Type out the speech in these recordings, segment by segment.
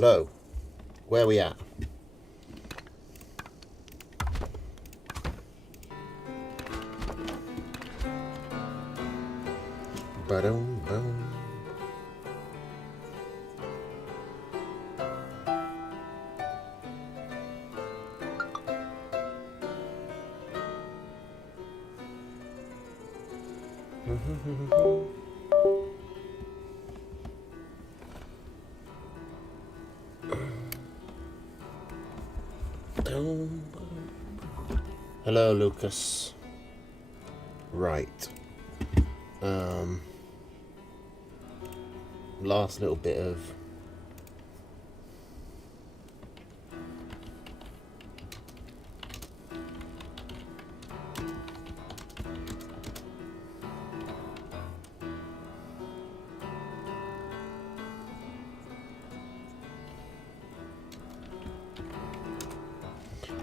Hello. Where are we at? Ba-dum, bum. Hello, Lucas. Right. Last little bit of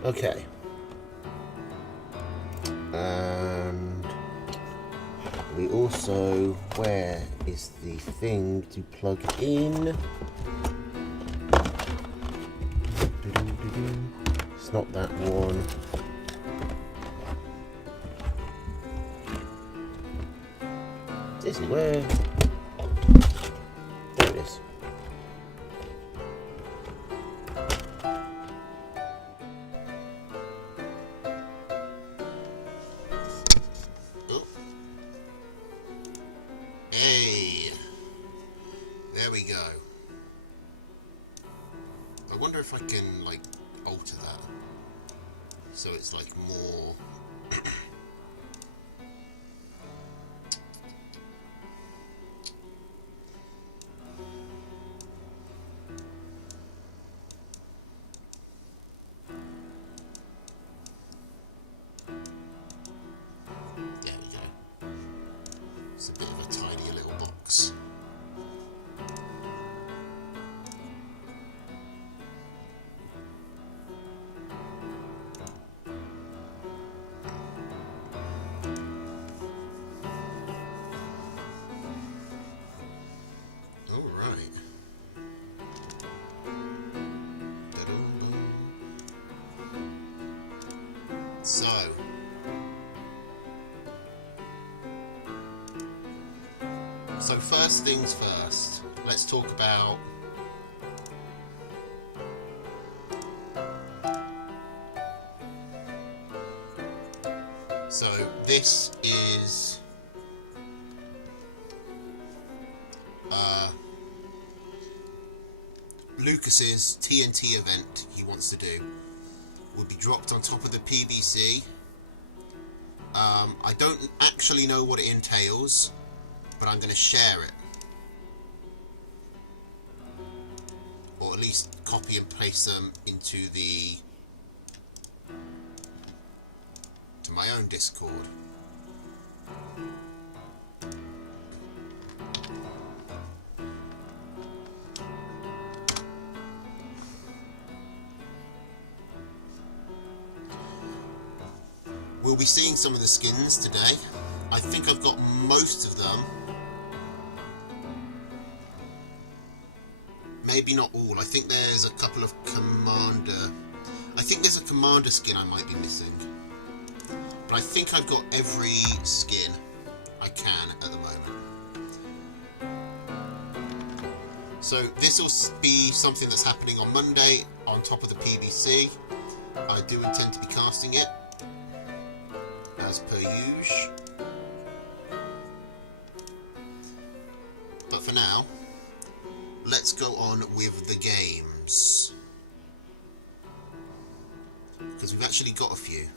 okay. And we also, where is the thing to plug in? It's not that one. Is it where? There it is. There we go. I wonder if I can, like, alter that so it's, like, more... There we go. It's a bit of a tidier little box. So first things first, let's talk about so this is Lucas's TNT event he wants to do. Will be dropped on top of the PBC. I don't actually know what it entails, but I'm going to share it, or at least copy and paste them into my own Discord. We'll be seeing some of the skins today. I think I've got most of them. Maybe not all. I think there's a couple of commander... I think there's a commander skin I might be missing. But I think I've got every skin I can at the moment. So this will be something that's happening on Monday on top of the PBC. I do intend to be casting it, as per usual. But for now, let's go on with the games, because we've actually got a few.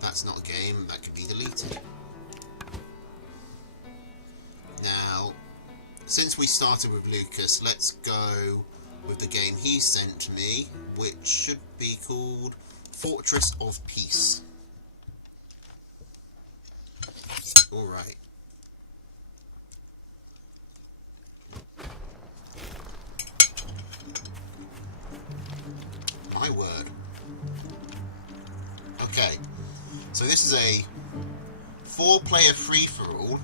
That's not a game, that can be deleted. Now, since we started with Lucas, let's go with the game he sent me, which should be called Fortress of Peace. Alright. My word. Okay, so this is a 4-player free-for-all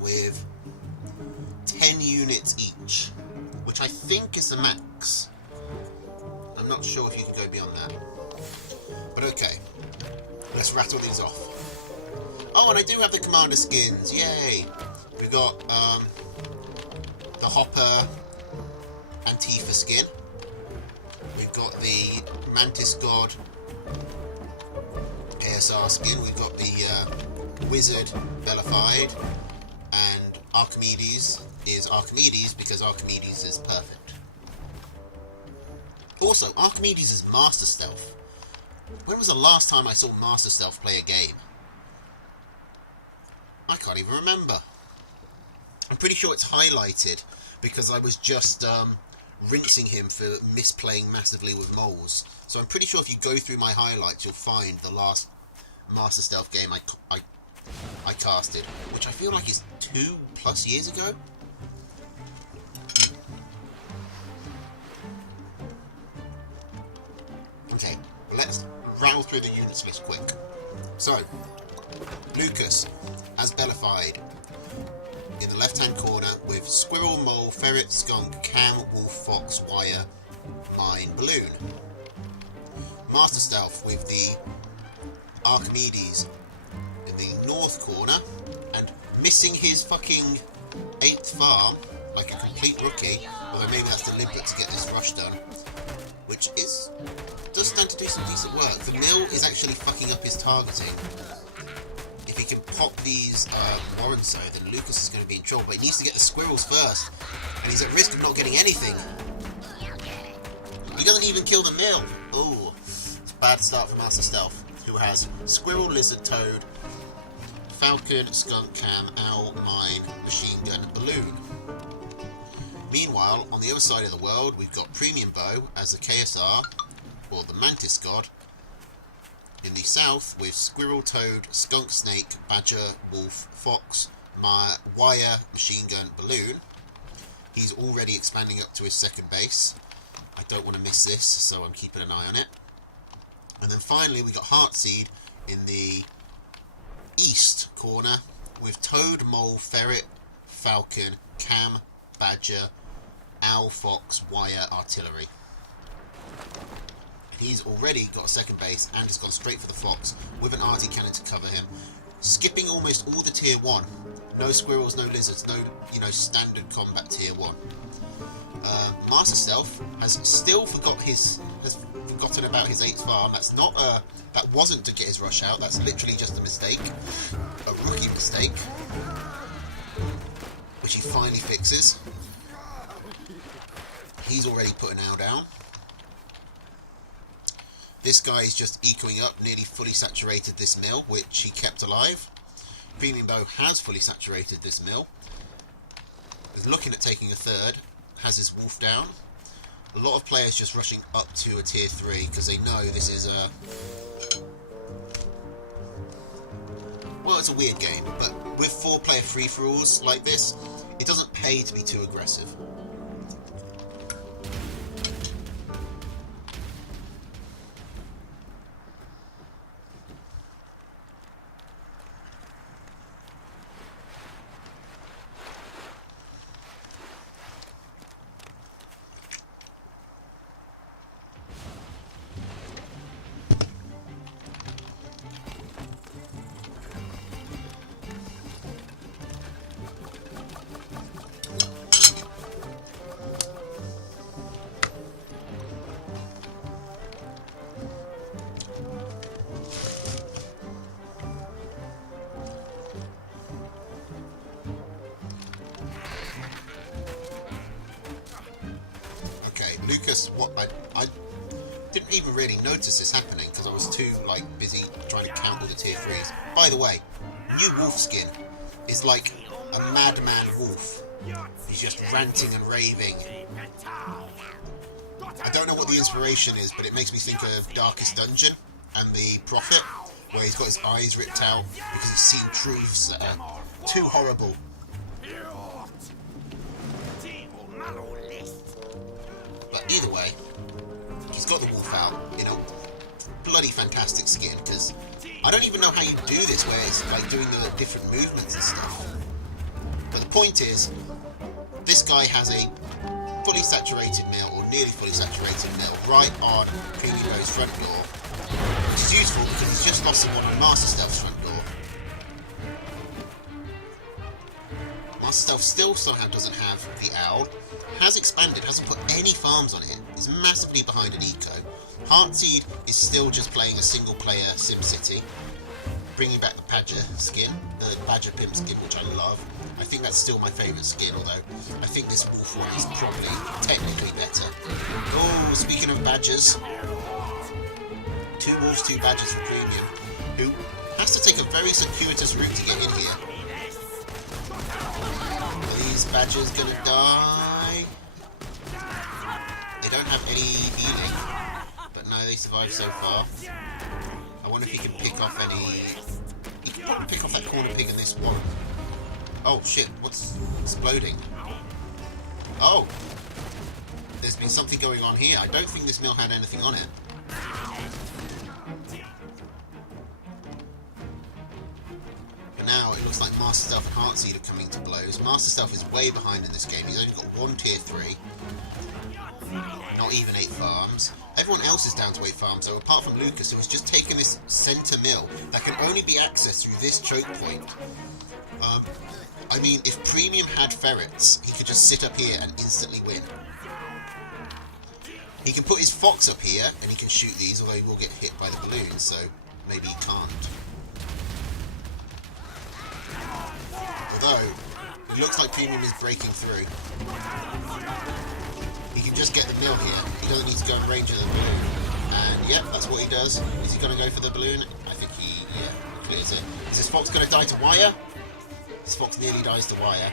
with 10 units each, which which I think is the max. I'm not sure if you can go beyond that. But okay, let's rattle these off. Oh, and I do have the commander skins, yay! We've got the Hopper Antifa skin. We've got the Mantis God ASR skin. We've got the Wizard Bellified. And Archimedes is Archimedes because Archimedes is perfect. Also, Archimedes is Master Stealth. When was the last time I saw Master Stealth play a game? I can't even remember. I'm pretty sure it's highlighted because I was just rinsing him for misplaying massively with moles. So I'm pretty sure if you go through my highlights, you'll find the last Master Stealth game I casted, which I feel like is 2+ years ago. Okay, well, let's rattle through the units list quick. So, Lucas as Bellified in the left-hand corner with Squirrel, Mole, Ferret, Skunk, Cam, Wolf, Fox, Wire, Mine, Balloon. Master Stealth with the Archimedes in the north corner and missing his fucking 8th farm like a complete rookie, although maybe that's deliberate to get this rush done, which does stand to do some decent work. The mill is actually fucking up his targeting. If he can pop these Warren so, then Lucas is going to be in trouble, but he needs to get the squirrels first, and he's at risk of not getting anything. He doesn't even kill the mill. Oh, it's a bad start for Master Stealth, who has Squirrel, Lizard, Toad, Falcon, Skunk, Cam, Owl, Mine, Machine Gun, Balloon. Meanwhile, on the other side of the world, we've got Premium Bow as the KSR, or the Mantis God, in the south with Squirrel, Toad, Skunk, Snake, Badger, Wolf, Fox, Wire, Machine Gun, Balloon. He's already expanding up to his second base. I don't want to miss this, so I'm keeping an eye on it. And then finally we got Heartseed in the east corner with Toad, Mole, Ferret, Falcon, Cam, Badger, Owl, Fox, Wire, Artillery. He's already got a second base and has gone straight for the Fox with an arty cannon to cover him, skipping almost all the tier 1. No squirrels, no lizards, no standard combat tier 1. Master Stealth has still forgotten about his 8th farm. That wasn't to get his rush out. That's literally just a mistake, a rookie mistake, which he finally fixes. He's already put an owl down. This guy is just ecoing up, nearly fully saturated this mill, which he kept alive. Premium Bow has fully saturated this mill. Is looking at taking a third, has his wolf down. A lot of players just rushing up to a tier 3 because they know this is a... Well, it's a weird game, but with 4-player free-for-alls like this, it doesn't pay to be too aggressive. Lucas, I didn't even really notice this happening because I was too busy trying to count all the tier 3s. By the way, new wolf skin is like a madman wolf. He's just ranting and raving. I don't know what the inspiration is, but it makes me think of Darkest Dungeon and the Prophet, where he's got his eyes ripped out because he's seen truths that are too horrible. But either way, he's got the wolf out in a bloody fantastic skin, because I don't even know how you do this, where it's doing the different movements and stuff. But the point is, this guy has a fully saturated mill, or nearly fully saturated mill, right on Premium Bow's front door, which is useful because he's just lost someone on Master Stealth's front door. Master Stealth still somehow doesn't have the owl, has expanded, hasn't put any farms on it, is massively behind an eco. Heartseed is still just playing a single player SimCity, bringing back the Badger skin, the Badger Pimp skin, which I love. I think that's still my favourite skin, although I think this Wolf one is probably technically better. Oh, speaking of Badgers, 2 Wolves, 2 Badgers for Premium, who has to take a very circuitous route to get in here. Are these Badgers gonna die? They don't have any healing, but no, they survived so far. I wonder if he can pick off any... He can probably pick off that corner pig in this one. Oh shit, what's exploding? Oh! There's been something going on here. I don't think this mill had anything on it. But now it looks like Master Stealth and Heartseed are coming to blows. Master Stealth is way behind in this game. He's only got 1 tier 3. Not even 8 farms. Everyone else is down to 8 farms, so apart from Lucas, who has just taken this centre mill that can only be accessed through this choke point. I mean, if Premium had ferrets, he could just sit up here and instantly win. He can put his fox up here, and he can shoot these, although he will get hit by the balloons, so maybe he can't. Although, it looks like Premium is breaking through. He can just get the mill here. He doesn't need to go in range of the balloon. And yep, that's what he does. Is he going to go for the balloon? I think he, clears it. Is this fox going to die to wire? This fox nearly dies to wire.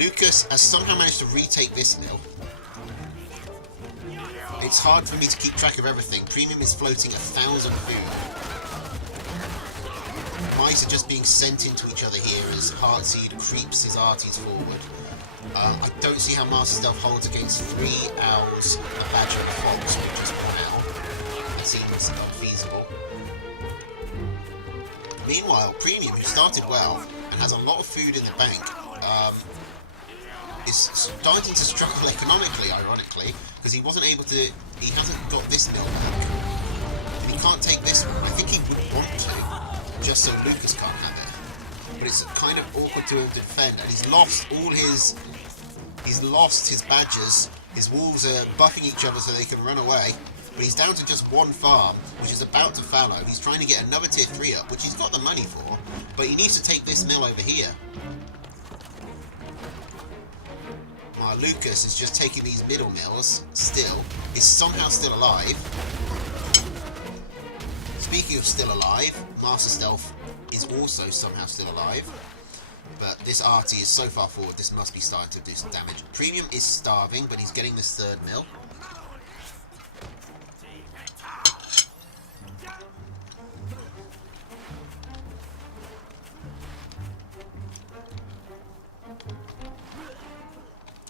Lucas has somehow managed to retake this mill. It's hard for me to keep track of everything. Premium is floating 1,000 food. Mice are just being sent into each other here as Heartseed creeps his arties forward. I don't see how Master Stealth holds against 3 owls, a badger and a fox with just 1 owl. That seems unfeasible. Meanwhile, Premium, who started well and has a lot of food in the bank, is starting to struggle economically, ironically, because he wasn't able to... He hasn't got this mill back. And he can't take this one. I think he would want to, just so Lucas can't have it. But it's kind of awkward to him to defend, and he's lost all his... He's lost his badgers. His wolves are buffing each other so they can run away. But he's down to just 1 farm, which is about to fallow. He's trying to get another tier 3 up, which he's got the money for. But he needs to take this mill over here. Lucas is just taking these middle mills, still. Is somehow still alive. Speaking of still alive, Master Stealth is also somehow still alive. But this arty is so far forward, this must be starting to do some damage. Premium is starving, but he's getting this 3rd mill.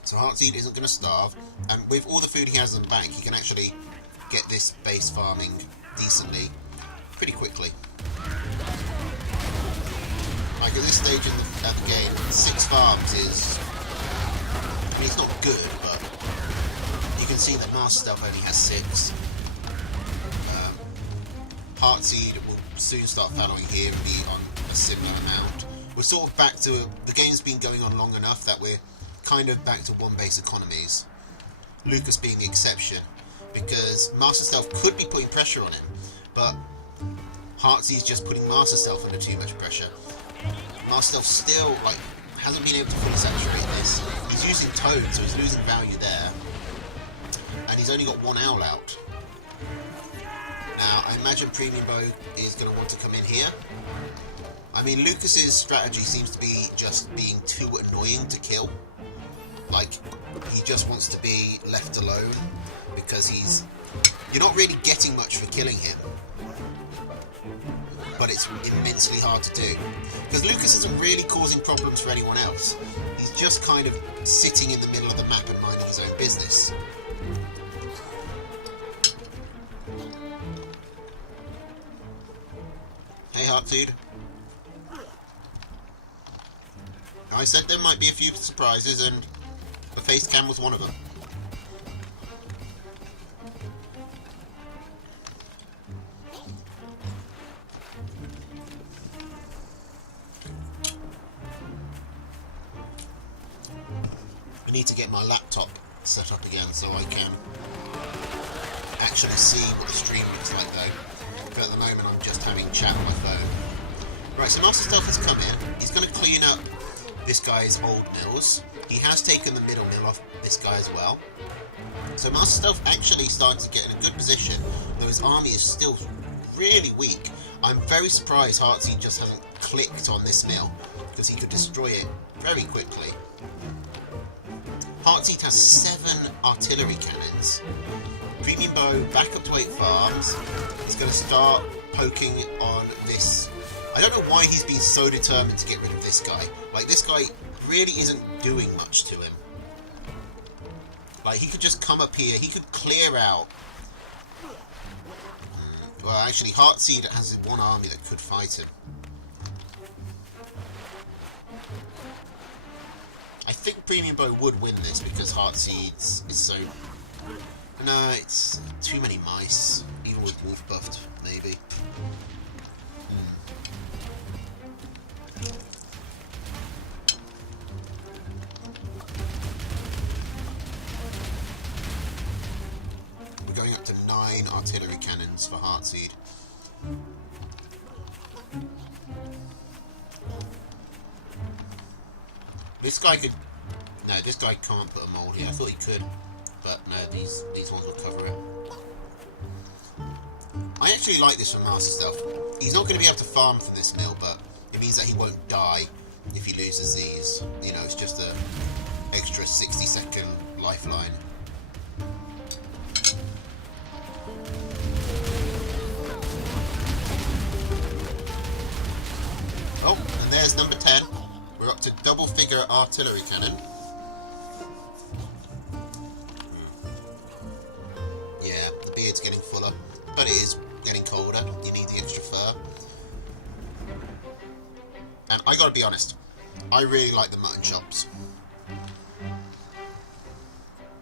So Heartseed isn't going to starve, and with all the food he has in the bank, he can actually get this base farming decently, pretty quickly. Like at this stage in the game, 6 farms is... I mean, it's not good, but you can see that Master Stealth only has 6. Heartseed will soon start following here and be on a similar amount. We're sort of back to... The game's been going on long enough that we're kind of back to 1 base economies. Lucas being the exception, because Master Stealth could be putting pressure on him, but Heartseed's just putting Master Stealth under too much pressure. Master Stealth still, hasn't been able to fully saturate this. He's using Toad, so he's losing value there. And he's only got 1 owl out. Now, I imagine Premium Bow is going to want to come in here. I mean, Lucas's strategy seems to be just being too annoying to kill. He just wants to be left alone, because you're not really getting much for killing him. But it's immensely hard to do. Because Lucas isn't really causing problems for anyone else. He's just kind of sitting in the middle of the map and minding his own business. Hey, Heartseed. I said there might be a few surprises, and the face cam was one of them. I need to get my laptop set up again so I can actually see what the stream looks like though. But at the moment I'm just having chat on my phone. Right, so Master Stealth has come in. He's going to clean up this guy's old mills. He has taken the middle mill off this guy as well. So Master Stealth actually starting to get in a good position, though his army is still really weak. I'm very surprised Heartseed just hasn't clicked on this mill, because he could destroy it very quickly. Heartseed has 7 artillery cannons. Premium Bow back up to 8 farms. He's going to start poking on this. I don't know why he's been so determined to get rid of this guy. Like, this guy really isn't doing much to him. Like, he could just come up here, he could clear out. Well, actually, Heartseed has one army that could fight him. I think Premium Bow would win this because Heartseed is so... No, it's too many mice, even with Wolf buffed, maybe. We're going up to 9 artillery cannons for Heartseed. This guy could... No, this guy can't put a mole here. I thought he could. But no, these ones will cover it. I actually like this from Master Stealth. He's not going to be able to farm from this mill, but it means that he won't die if he loses these. You know, it's just a extra 60-second lifeline. Oh, and there's number 10. We're up to double-figure artillery cannon. Yeah, the beard's getting fuller, but it is getting colder. You need the extra fur. And I gotta be honest, I really like the mutton chops.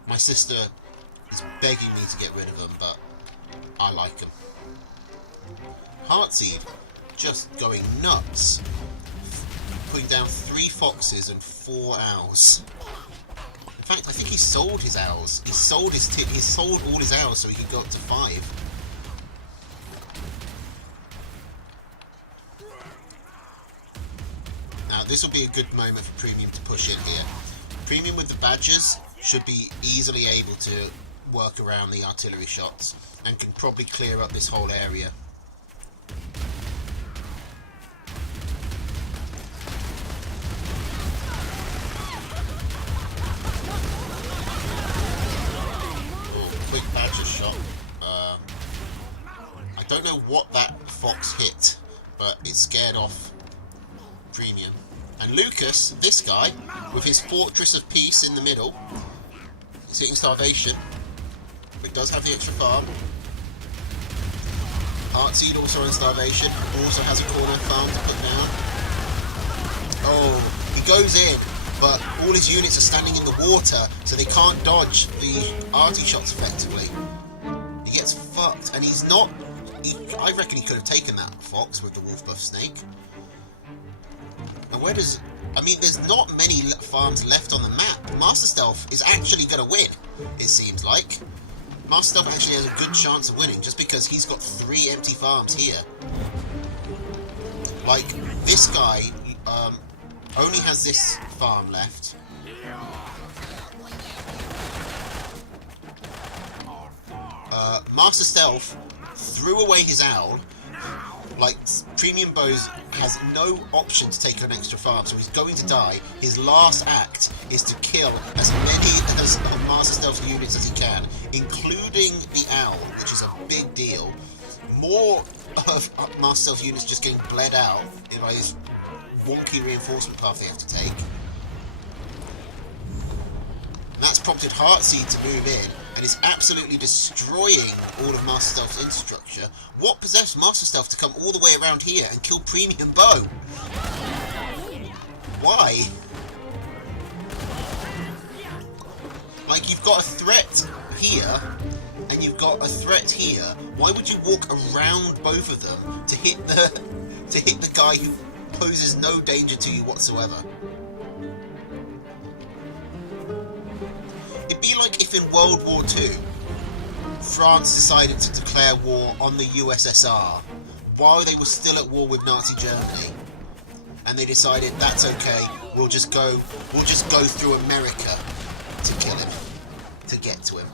My sister is begging me to get rid of them, but I like them. Heartseed just going nuts, putting down 3 foxes and 4 owls. In fact, I think he sold his owls. He sold he sold all his owls so he could go up to 5. Now, this will be a good moment for Premium to push in here. Premium with the badgers should be easily able to work around the artillery shots and can probably clear up this whole area. Quick badger shot. I don't know what that fox hit, but it scared off Premium. And Lucas, this guy, with his Fortress of Peace in the middle, is hitting starvation, but does have the extra farm. Heartseed also in starvation, also has a corner farm to put down. Oh, he goes in, but all his units are standing in the water, so they can't dodge the arty shots effectively. He gets fucked, and he's not... I reckon he could have taken that fox with the wolf buff snake. And where does... I mean, there's not many farms left on the map. Master Stealth is actually going to win, it seems like. Master Stealth actually has a good chance of winning, just because he's got 3 empty farms here. Like, this guy only has this farm left. Master Stealth threw away his owl. Like, Premium Bows has no option to take an extra farm, so he's going to die. His last act is to kill as many as Master Stealth units as he can, including the owl, which is a big deal. More of Master Stealth units just getting bled out by his wonky reinforcement path they have to take. And that's prompted Heartseed to move in, and is absolutely destroying all of Master Stealth's infrastructure. What possessed Master Stealth to come all the way around here and kill Premium Bow? Why? Like, you've got a threat here, and you've got a threat here. Why would you walk around both of them to hit the guy who poses no danger to you whatsoever? be like if in World War II, France decided to declare war on the USSR while they were still at war with Nazi Germany, and they decided that's okay, we'll just go through America to kill him, to get to him.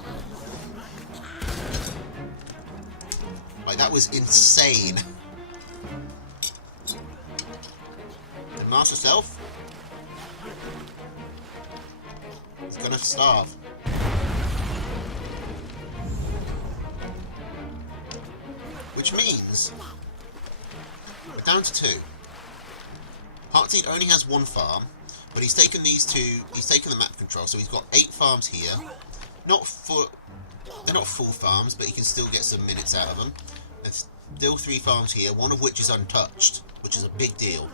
Like, that was insane. The Master Self? He's gonna starve. Which means we're down to 2. Heartseed only has 1 farm, but he's taken these 2. He's taken the map control, so he's got 8 farms here. They're not full farms, but he can still get some minutes out of them. There's still 3 farms here, one of which is untouched, which is a big deal.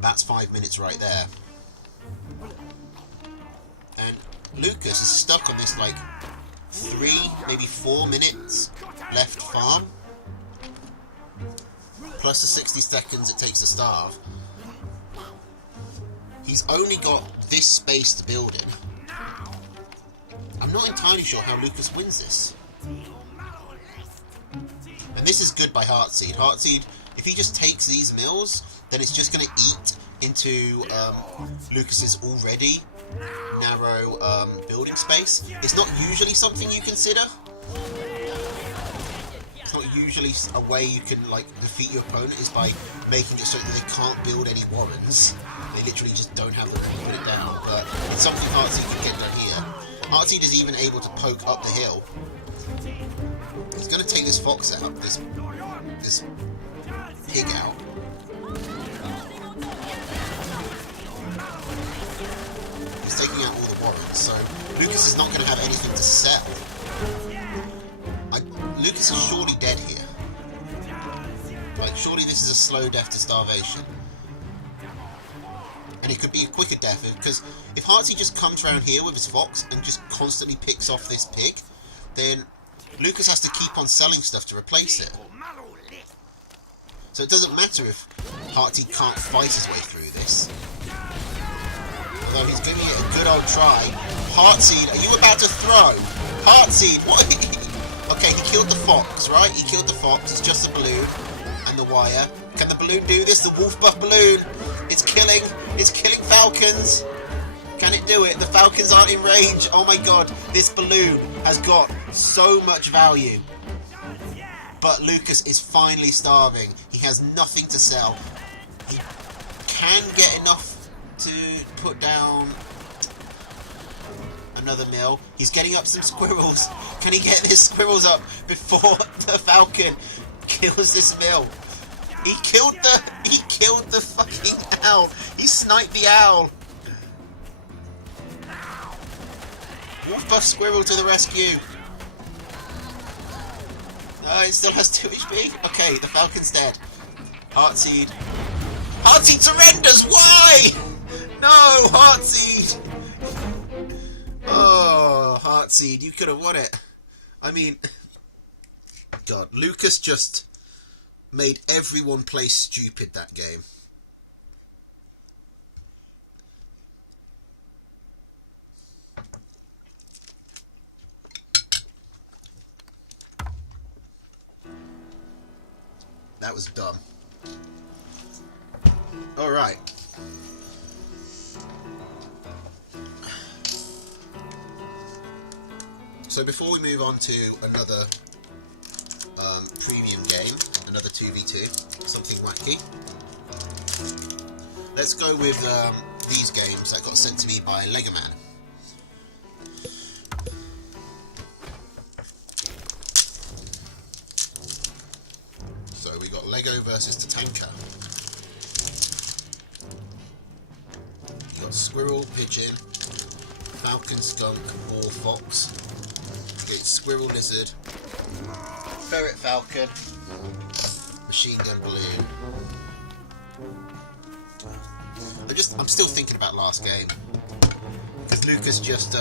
That's 5 minutes right there. And Lucas is stuck on this, like, 3, maybe 4 minutes left farm, plus the 60 seconds it takes to starve. He's only got this space to build in. I'm not entirely sure how Lucas wins this. And this is good by Heartseed. Heartseed, if he just takes these mills, then it's just going to eat into Lucas's already narrow building space. It's not usually something you consider. It's not usually a way you can, like, defeat your opponent is by making it so that they can't build any warrens. They literally just don't have the room to put it down. But it's something Heartseed can get done here. Heartseed is even able to poke up the hill. He's going to take this fox out, this pig out. He's taking out all the warrens, so Lucas is not going to have anything to sell. Lucas is surely dead here. Like, surely this is a slow death to starvation. And it could be a quicker death, because if Heartseed just comes around here with his fox and just constantly picks off this pig, then Lucas has to keep on selling stuff to replace it. So it doesn't matter if Heartseed can't fight his way through this. Although he's giving it a good old try. Heartseed, are you about to throw? Heartseed, what? Okay, he killed the fox, right? He killed the fox. It's just the balloon and the wire. Can the balloon do this? The wolf buff balloon. It's killing falcons. Can it do it? The falcons aren't in range. Oh my god, this balloon has got so much value. But Lucas is finally starving. He has nothing to sell. He can get enough to put down another mill. He's getting up some squirrels. Can he get his squirrels up before the falcon kills this mill? He killed the fucking owl. He sniped the owl. Wolf buff squirrel to the rescue. No, it still has 2 HP. Okay, the falcon's dead. Heartseed. Heartseed surrenders. Why? No, Heartseed. Oh, Heartseed, you could have won it. I mean, God, Lucas just made everyone play stupid that game. That was dumb. Alright. So before we move on to another premium game, another 2v2, something wacky, let's go with these games that got sent to me by Legoman. So we got Lego versus Tatanka. You got Squirrel, Pigeon, Falcon, Skunk, Boar, Fox. Squirrel, Lizard, Ferret, Falcon, Machine Gun, Balloon. I'm still thinking about last game, because Lucas just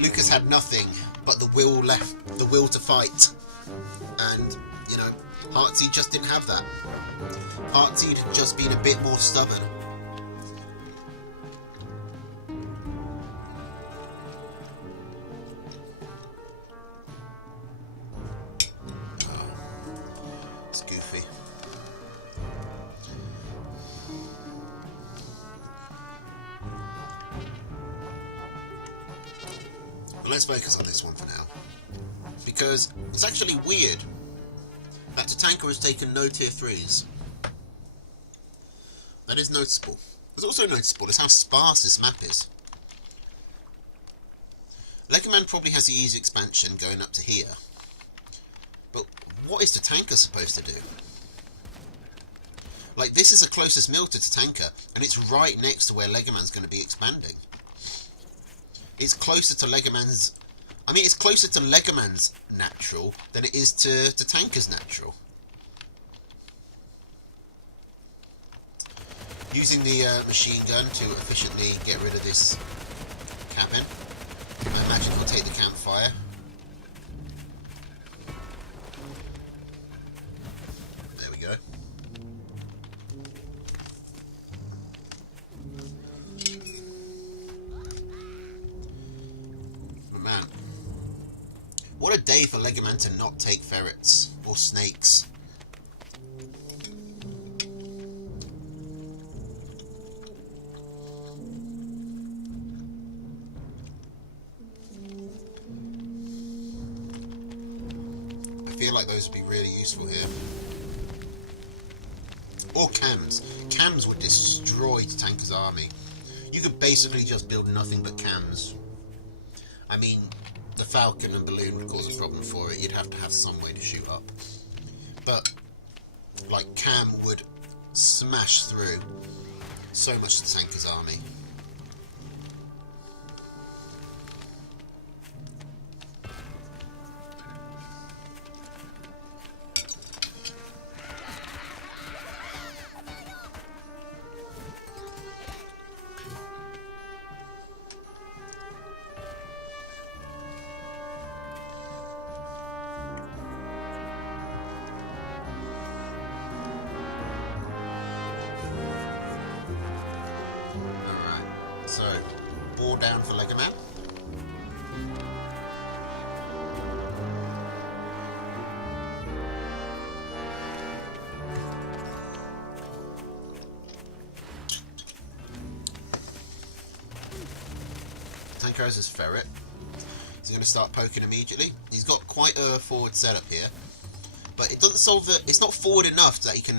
Lucas had nothing but the will to fight, and you know, Heartseed just didn't have that. Heartseed had just been a bit more stubborn. let's focus on this one for now. Because it's actually weird that Tatanka has taken no tier 3s. That is noticeable. What's also noticeable is how sparse this map is. Legoman probably has the easy expansion going up to here. But what is Tatanka supposed to do? Like, this is the closest mill to Tatanka, and it's right next to where Legoman's going to be expanding. It's closer to Legoman's... I mean, it's closer to Legoman's natural than it is to Tatanka's natural. Using the machine gun to efficiently get rid of this cabin. I imagine we'll take the campfire. There we go. Oh man. What a day for Legoman to not take ferrets or snakes. I feel like those would be really useful here. Or cams. Cams would destroy Tatanka's army. You could basically just build nothing but cams. I mean, the Falcon and Balloon would cause a problem for it. You'd have to have some way to shoot up. But, like, cam would smash through so much of Tatanka's army. So, ball down for Legoman. Tatanka has his ferret. He's going to start poking immediately. He's got quite a forward setup here, but it doesn't solve the... It's not forward enough that he can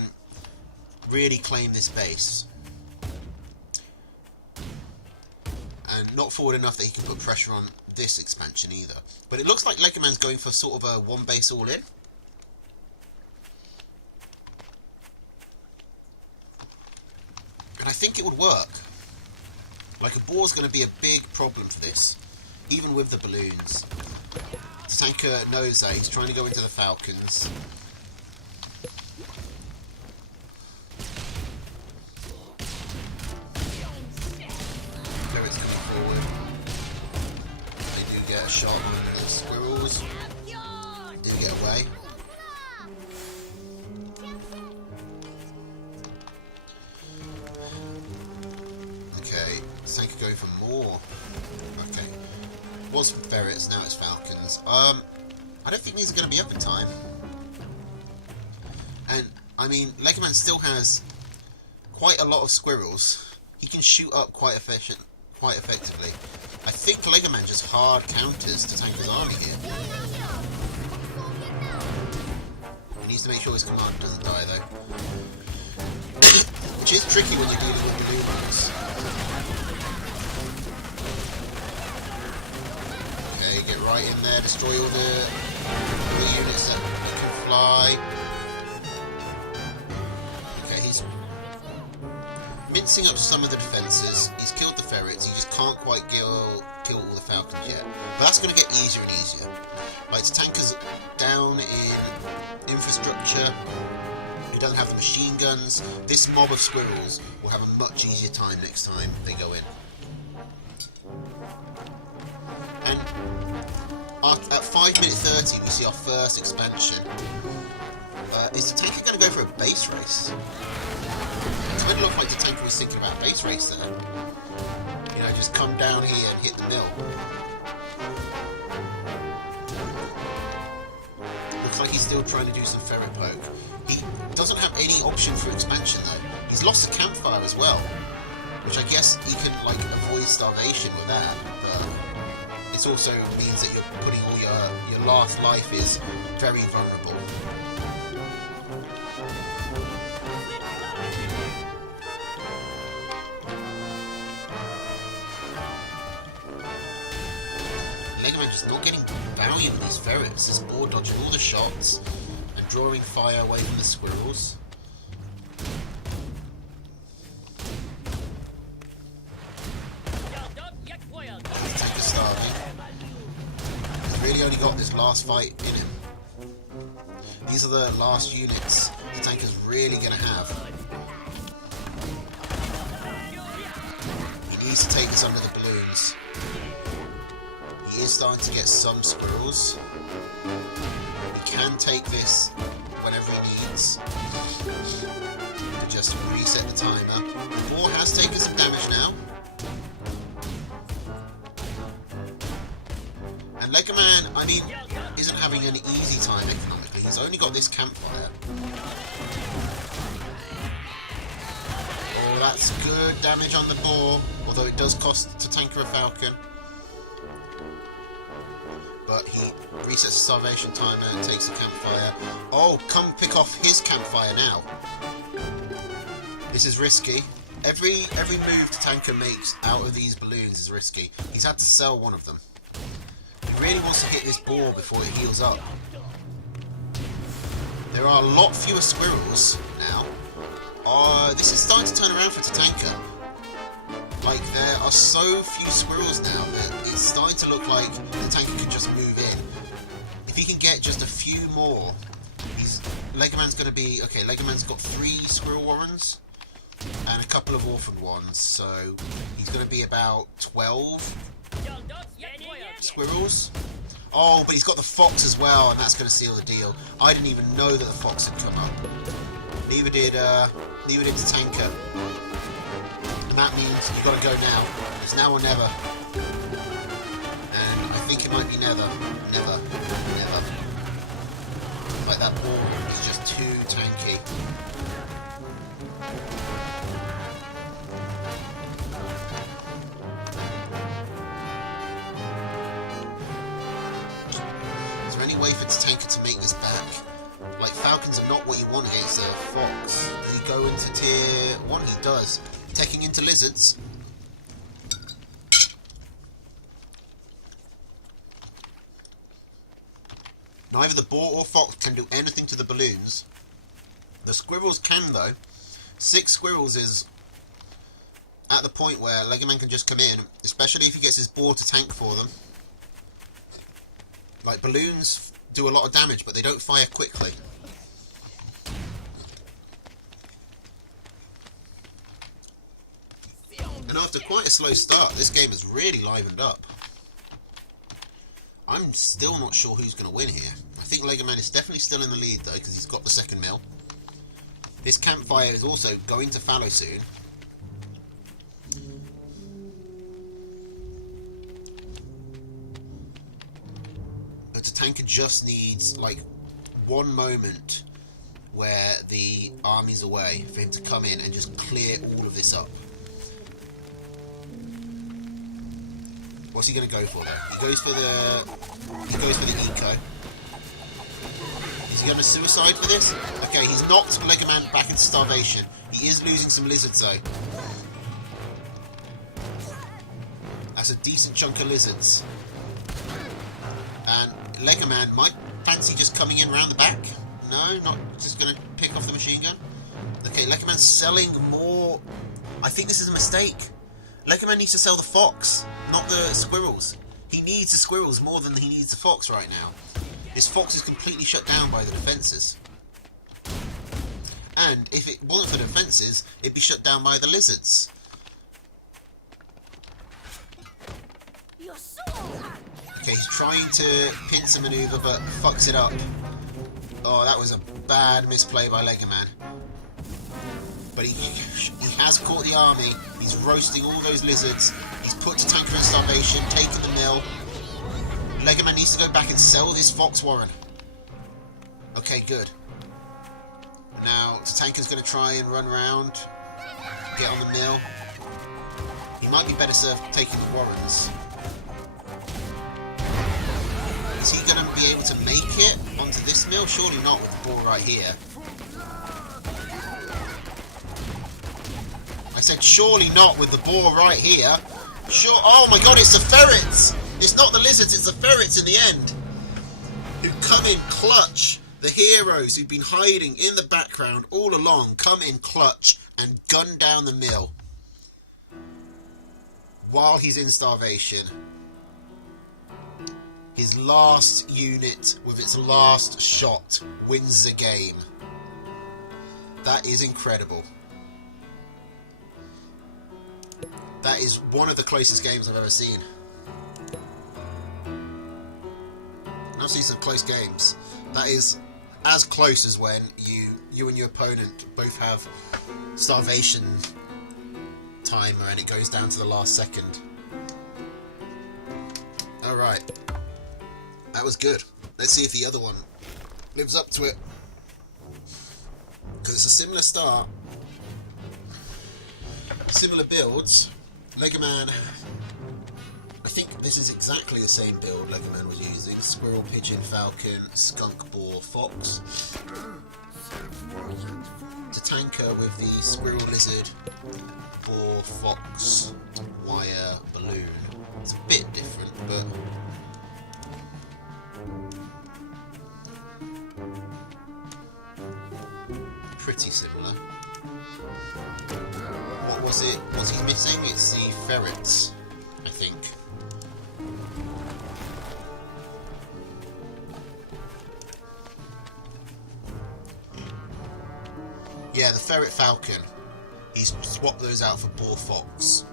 really claim this base. And not forward enough that he can put pressure on this expansion either. But it looks like Legoman's going for sort of a one base all in. And I think it would work. Like, a boar's going to be a big problem for this, even with the balloons. Tatanka knows that. He's trying to go into the Falcons. A shot on the squirrels. Didn't get away. Okay, Tatanka going for more. Okay. It was ferrets, now it's falcons. I don't think these are going to be up in time. And, I mean, Legoman still has quite a lot of squirrels. He can shoot up quite effectively. I think Legoman just hard counters Tatanka's army here. He needs to make sure his commander doesn't die though. Which is tricky when you're dealing with balloons. Okay, get right in there, destroy all the units that can fly. Okay, he's mincing up some of the defences. He's killed the ferrets. He just can't quite kill all the falcons yet. But that's going to get easier and easier. Like, Tatanka's down in infrastructure. He doesn't have the machine guns. This mob of squirrels will have a much easier time next time they go in. And at 5 minutes 30, we see our first expansion. Is Tatanka going to go for a base race? It made it look like Tatanka was thinking about base race there. You know, just come down here and hit the mill. Looks like he's still trying to do some ferret poke. He doesn't have any option for expansion though. He's lost a campfire as well, which I guess he can like avoid starvation with that. But it also means that you're putting all your last life is very vulnerable. Legoman just not getting value with these ferrets. This boar dodging all the shots and drawing fire away from the squirrels. Tanker starving. He's really only got this last fight in him. These are the last units the Tanker's really going to have. He needs to take this under the balloons. He is starting to get some squirrels. He can take this whenever he needs to just reset the timer. The boar has taken some damage now. And Legoman, I mean, isn't having an easy time economically. He's only got this campfire. Oh, that's good damage on the boar, although it does cost Tatanka a falcon. But he resets the starvation timer and takes the campfire. Oh, come pick off his campfire now. This is risky. Every move Tatanka makes out of these balloons is risky. He's had to sell one of them. He really wants to hit this boar before it heals up. There are a lot fewer squirrels now. This is starting to turn around for Tatanka. Like, there are so few squirrels now that it's starting to look like the Tanker can just move in. If he can get just a few more, Legoman's going to be... Okay, Legoman's got 3 squirrel warrens and a couple of orphaned ones, so he's going to be about 12 squirrels. Oh, but he's got the fox as well, and that's going to seal the deal. I didn't even know that the fox had come up. Neither did Tatanka. And that means you've got to go now. It's now or never. And I think it might be never. Never. Never. Like, that ball is just too tanky. Is there any way for Tatanka to make this back? Like, falcons are not what you want against a fox. Does he go into tier 1? He does. Taking into lizards. Neither the boar or fox can do anything to the balloons. The squirrels can, though. 6 squirrels is at the point where Legoman can just come in, especially if he gets his boar to tank for them. Like, balloons do a lot of damage, but they don't fire quickly. And after quite a slow start, this game has really livened up. I'm still not sure who's going to win here. I think Legoman is definitely still in the lead, though, because he's got the second mill. This campfire is also going to fallow soon. But Tatanka just needs, like, one moment where the army's away for him to come in and just clear all of this up. What's he going to go for, though? He goes for the eco. Is he going to suicide for this? Okay, he's knocked Legoman back into starvation. He is losing some lizards, though. That's a decent chunk of lizards. And Legoman might fancy just coming in round the back. No, not just going to pick off the machine gun. Okay, Legoman's selling more. I think this is a mistake. Legoman needs to sell the fox, not the squirrels. He needs the squirrels more than he needs the fox right now. This fox is completely shut down by the defences. And if it wasn't for the defences, it'd be shut down by the lizards. Okay, he's trying to pincer manoeuvre, but fucks it up. Oh, that was a bad misplay by Legoman. But he has caught the army. He's roasting all those lizards. He's put Tatanka in starvation, taken the mill. Legoman needs to go back and sell this fox warren. Okay, good. Now Tatanka's going to try and run around, get on the mill. He might be better served taking the warrens. Is he going to be able to make it onto this mill? Surely not with the ball right here. I said surely not with the ball right here. Sure. Oh my god, it's the ferrets! It's not the lizards, it's the ferrets in the end. Who come in clutch. The heroes who've been hiding in the background all along come in clutch and gun down the mill. While he's in starvation. His last unit with its last shot wins the game. That is incredible. That is one of the closest games I've ever seen. I've seen some close games. That is as close as when you and your opponent both have starvation timer and it goes down to the last second. Alright. That was good. Let's see if the other one lives up to it. Because it's a similar start. Similar builds. Legoman. I think this is exactly the same build Legoman was using. Squirrel, Pigeon, Falcon, Skunk, Boar, Fox. Tatanka with the Squirrel, Lizard, Boar, Fox, Wire, Balloon. It's a bit different, but... pretty similar. What was it? What's he missing? It's the ferrets, I think. Yeah, the ferret falcon. He's swapped those out for boar fox.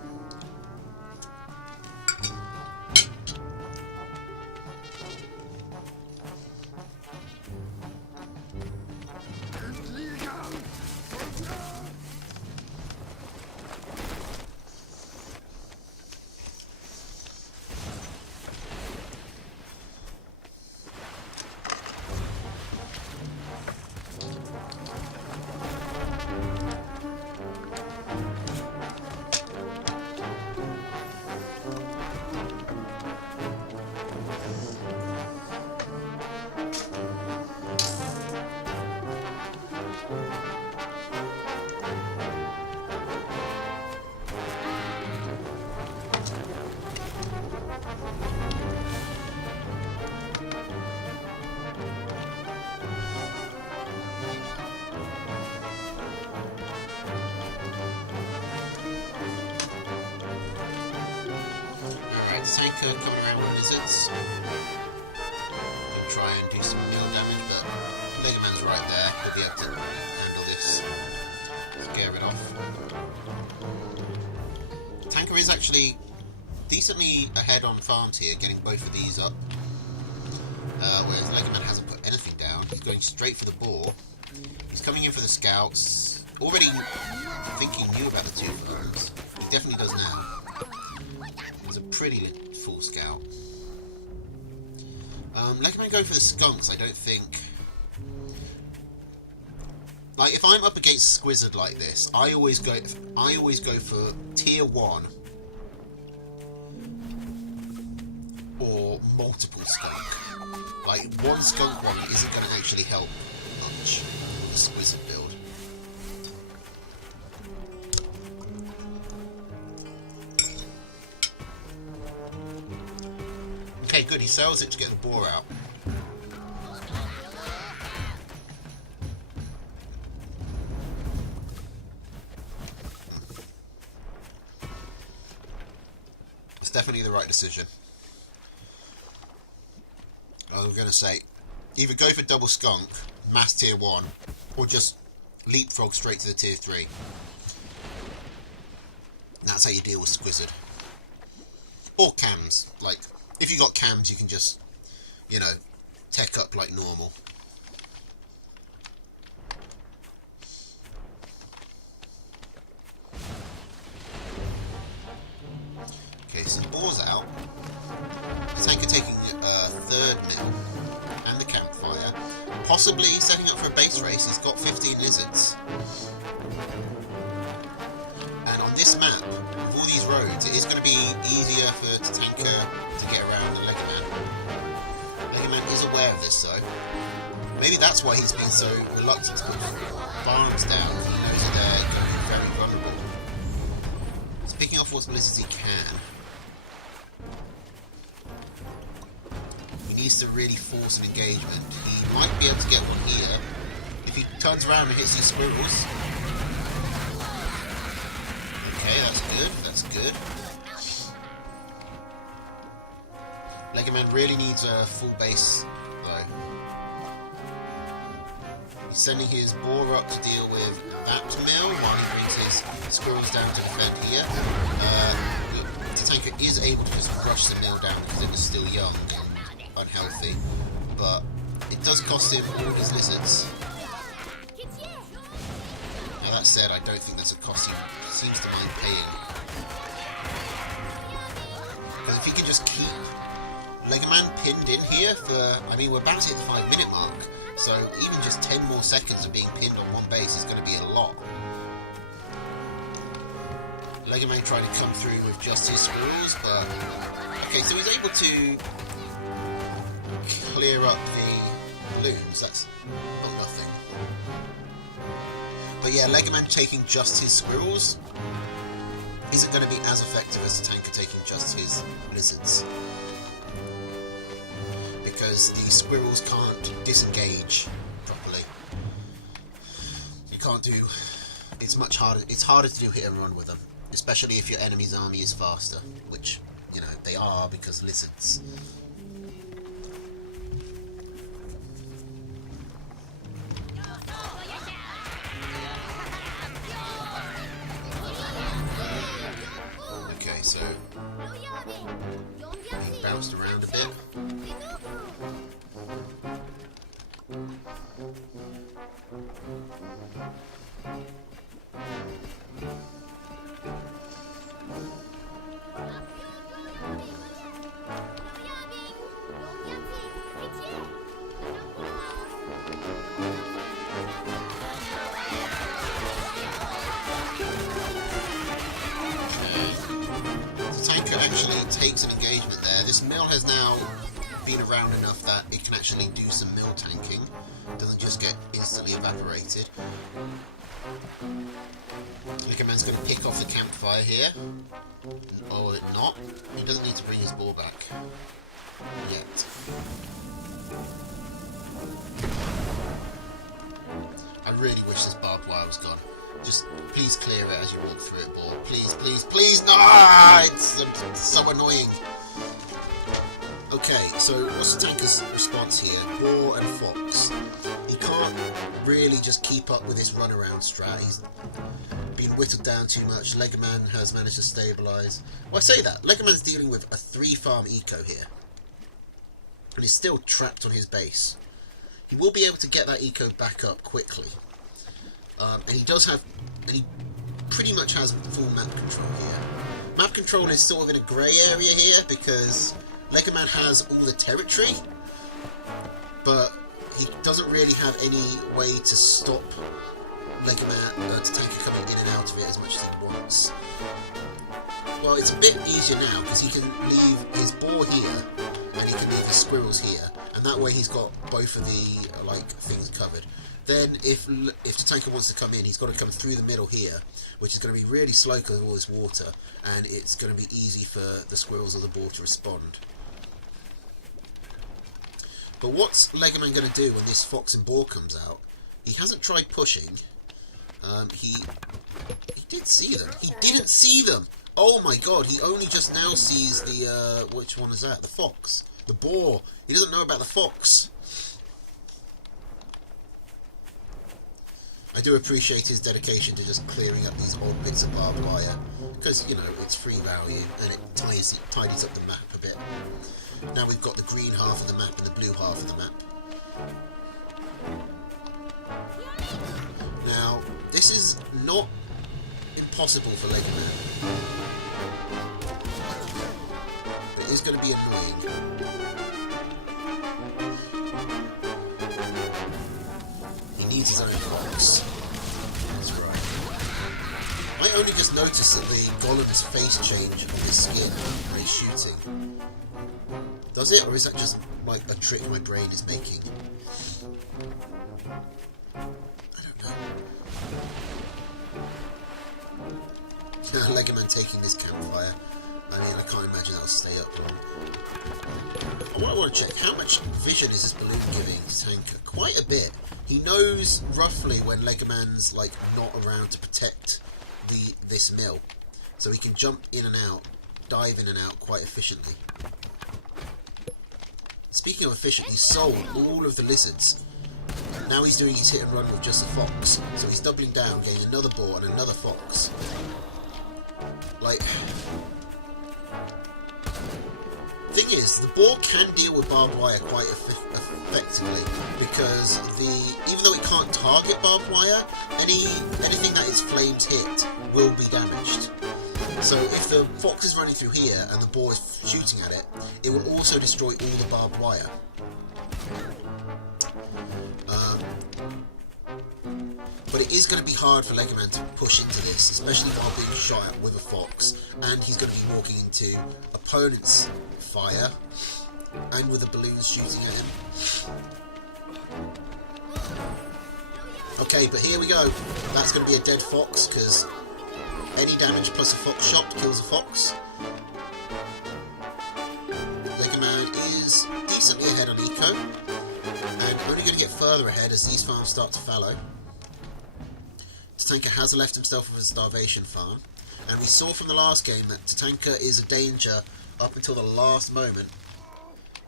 Tatanka coming around with lizards. He'll try and do some meal damage, but Legoman's right there. He'll be able to handle this. Scare it off. Tanker is actually decently ahead on farms here, getting both of these up. Whereas Legoman hasn't put anything down. He's going straight for the boar. He's coming in for the scouts. Already think he knew about the two farms. He definitely does now. He's a pretty full scout. Legoman go for the skunks. I don't think. Like if I'm up against Squizzard like this, I always go for tier 1 or multiple skunk. Like one skunk one isn't going to actually help much with the Squizzard build. Okay, good, he sells it to get the boar out. It's definitely the right decision. I was going to say, either go for double skunk, mass tier 1, or just leapfrog straight to the tier 3. And that's how you deal with Squizzard. Or cams, like... if you got cams, you can just, you know, tech up like normal. Okay, so the boar's out. Tatanka taking third mill and the campfire. Possibly setting up for a base race. He's got 15 lizards. And on this map, with all these roads, it is going to be easier for Tatanka to get around than Legoman. Mega Man is aware of this, though. Maybe that's why he's been so reluctant to put bombs down. He knows that they're going to be very vulnerable. He's picking off what blizzards he can. He needs to really force an engagement. He might be able to get one here if he turns around and hits these squirrels. Okay, that's good. That's good. Lego Man really needs a full base, though. He's sending his boar up to deal with that mill while he brings his squirrels down to defend here. Tatanka is able to just rush the mill down because it was still young and unhealthy, but it does cost him all his lizards. Now that said, I don't think that's a cost he seems to mind paying. But if he can just keep Lego Man pinned in here for, I mean, we're about to hit the 5-minute mark, so even just 10 more seconds of being pinned on one base is going to be a lot. Lego Man trying to come through with just his squirrels, but... Okay, so he's able to clear up the balloons, that's not nothing. But yeah, Lego Man taking just his squirrels isn't going to be as effective as Tatanka taking just his lizards. Because the squirrels can't disengage properly. You can't do... It's much harder. It's harder to do hit and run with them. Especially if your enemy's army is faster. Which, you know, they are because lizards. Okay, so... Being bounced around a bit. Actually takes an engagement there. This mill has now been around enough that it can actually do some mill tanking. It doesn't just get instantly evaporated. Lego Man's going to pick off the campfire here. Or not. He doesn't need to bring his ball back. Yet. I really wish this barbed wire was gone. Just please clear it as you walk through it, ball. Please, please, please! No! It's so annoying. Okay, so what's Tatanka's response here? Boar and fox. He can't really just keep up with this runaround strat. He's been whittled down too much. Lego Man has managed to stabilise. Well, I say that. Lego Man's dealing with a 3-farm eco here. And he's still trapped on his base. He will be able to get that eco back up quickly. And he does have, and he pretty much has full map control here. Map control is sort of in a grey area here because Lego Man has all the territory, but he doesn't really have any way to stop Lego Man, Tatanka coming in and out of it as much as he wants. Well, it's a bit easier now because he can leave his boar here and he can leave his squirrels here, and that way he's got both of the things covered. Then, if Tatanka wants to come in, he's got to come through the middle here, which is going to be really slow because of all this water, and it's going to be easy for the squirrels or the boar to respond. But what's Lego Man going to do when this fox and boar comes out? He hasn't tried pushing. He did see them. He didn't see them! Oh my god, he only just now sees the, which one is that? The fox. The boar. He doesn't know about the fox. I do appreciate his dedication to just clearing up these old bits of barbed wire, because, you know, it's free value, and it tidies up the map a bit. Now we've got the green half of the map and the blue half of the map. Now, this is not impossible for Lego Man. But it is going to be annoying. Needs his own fox. That's right. I only just noticed that the golem's face change on his skin when he's shooting Does it, or is that just like a trick my brain is making? I don't know. Legoman taking this campfire. I mean, I can't imagine that'll stay up long. I want to check, how much vision is this balloon giving Tatanka? Quite a bit. He knows roughly when Legoman's like not around to protect this mill, so he can jump in and out, dive in and out quite efficiently. Speaking of efficient, he sold all of the lizards. Now he's doing his hit and run with just a fox, so he's doubling down, getting another boar and another fox. Like, thing is, the boar can deal with barbed wire quite effectively, because even though it can't target barbed wire, anything that its flames hit will be damaged. So if the fox is running through here and the boar is shooting at it, it will also destroy all the barbed wire. But it is going to be hard for Legoman to push into this, especially while being shot at with a fox, and he's going to be walking into opponent's fire, and with the balloons shooting at him. Okay, but here we go. That's going to be a dead fox, because any damage plus a fox shot kills a fox. Legoman is decently ahead on eco, and only going to get further ahead as these farms start to fallow. Tatanka has left himself with a starvation farm, and we saw from the last game that Tatanka is a danger up until the last moment.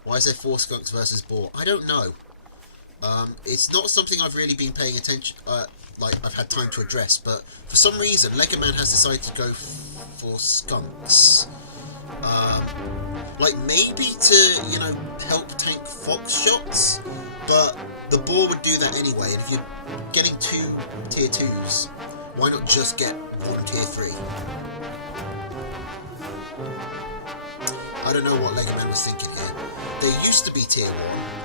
Why is there 4 skunks versus boar? I don't know. It's not something I've really been paying attention, like I've had time to address, but for some reason Legoman has decided to go for skunks. Like maybe to, you know, help tank fox shots, but the boar would do that anyway, and if you're getting 2 tier 2s, why not just get 1 tier 3? I don't know what Legoman was thinking here. There used to be tier 1,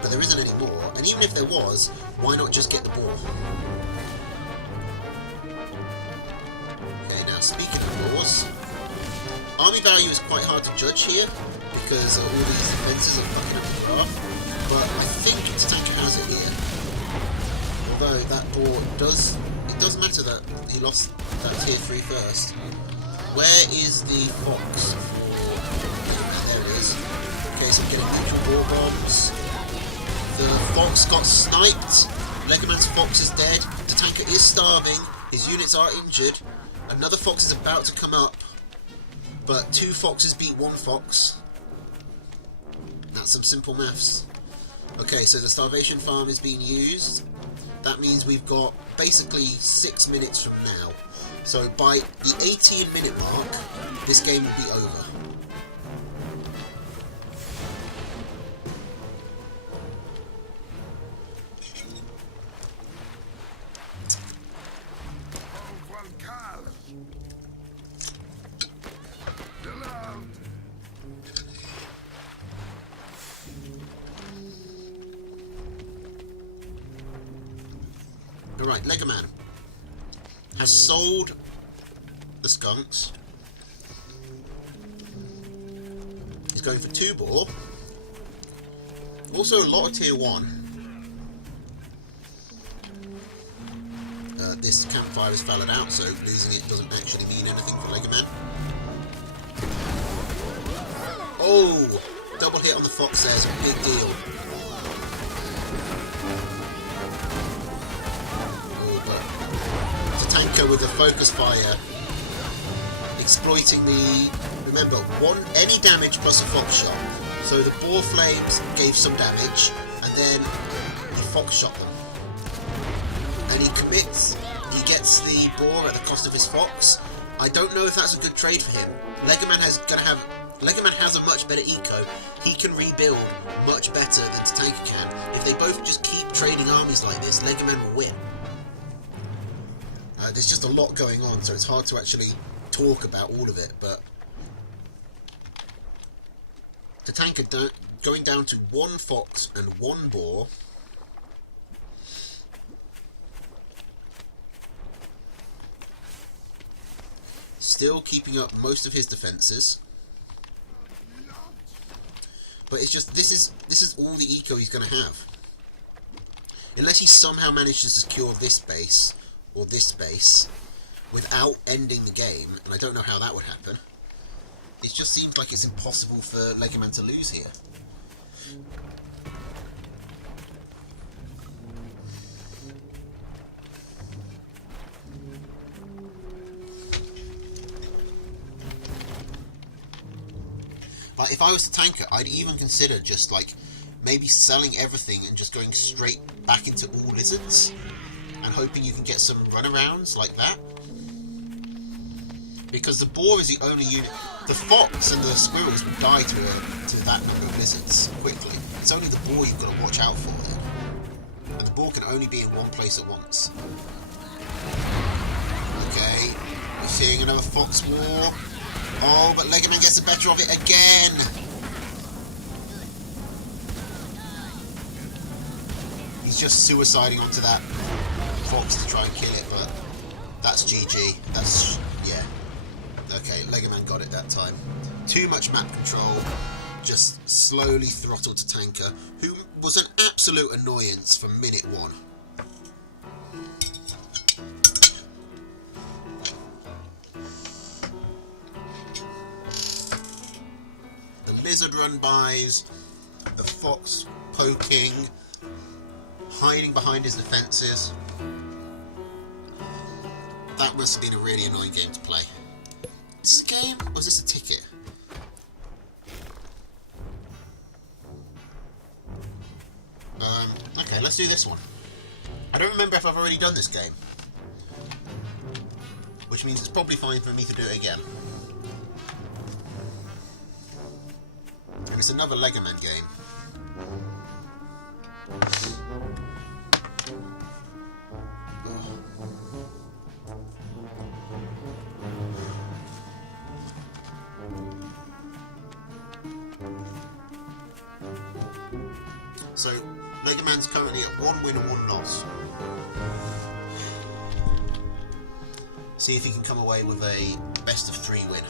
but there isn't anymore, and even if there was, why not just get the boar? Okay, now speaking of boars, army value is quite hard to judge here, because all these defences are fucking up the graph, but I think Tatanka has it here. Although that boar does... It does matter that he lost that tier 3 first. Where is the fox? There it is. Okay, so I'm getting neutral boar bombs. The fox got sniped. Legoman's fox is dead. Tatanka is starving. His units are injured. Another fox is about to come up. But 2 foxes beat 1 fox. That's some simple maths. Okay, so the starvation farm is being used. That means we've got basically 6 minutes from now. So by the 18-minute mark, this game will be over. Alright, Legoman has sold the skunks. He's going for 2 boar. Also a lot of tier 1. This campfire is fallowed out, so losing it doesn't actually mean anything for Legoman. Oh! Double hit on the fox there is a big deal. Tatanka with the focus fire, exploiting the... Remember, any damage plus a fox shot. So the boar flames gave some damage, and then he fox shot them. And he commits. He gets the boar at the cost of his fox. I don't know if that's a good trade for him. Legoman has a much better eco. He can rebuild much better than Tatanka can. If they both just keep trading armies like this, Legoman will win. There's just a lot going on, so it's hard to actually talk about all of it, but Tatanka going down to 1 fox and 1 boar. Still keeping up most of his defences. But it's just this is all the eco he's going to have. Unless he somehow manages to secure this base or this base without ending the game, and I don't know how that would happen. It just seems like it's impossible for Legoman to lose here. Like, if I was to tank it, I'd even consider just, like, maybe selling everything and just going straight back into all lizards and hoping you can get some runarounds like that. Because the boar is the only unit. The fox and the squirrels will die to that number of lizards quickly. It's only the boar you've got to watch out for then. And the boar can only be in one place at once. Okay, we're seeing another fox war. Oh, but Legoman gets the better of it again! He's just suiciding onto that fox to try and kill it, but that's GG. That's... yeah. Okay, Legoman got it that time. Too much map control. Just slowly throttled to Tanker, who was an absolute annoyance from minute one. Lizard run-bys, the fox poking, hiding behind his defences. That must have been a really annoying game to play. Is this a game, or is this a ticket? Okay, let's do this one. I don't remember if I've already done this game, which means it's probably fine for me to do it again. And it's another Legoman game. So, Legoman's currently at 1 win and 1 loss. See if he can come away with a best of 3 win.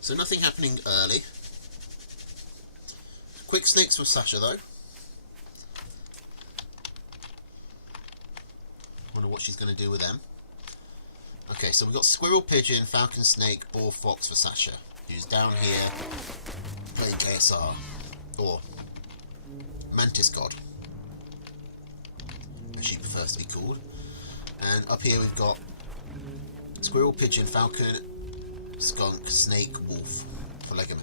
So nothing happening early. Quick snakes for Sasha though. Wonder what she's going to do with them. Okay, so we've got Squirrel, Pigeon, Falcon, Snake, Boar, Fox for Sasha, who's down here playing KSR, or Mantis God, as she prefers to be called. And up here we've got Squirrel, Pigeon, Falcon, Skunk, Snake, Wolf for Legoman.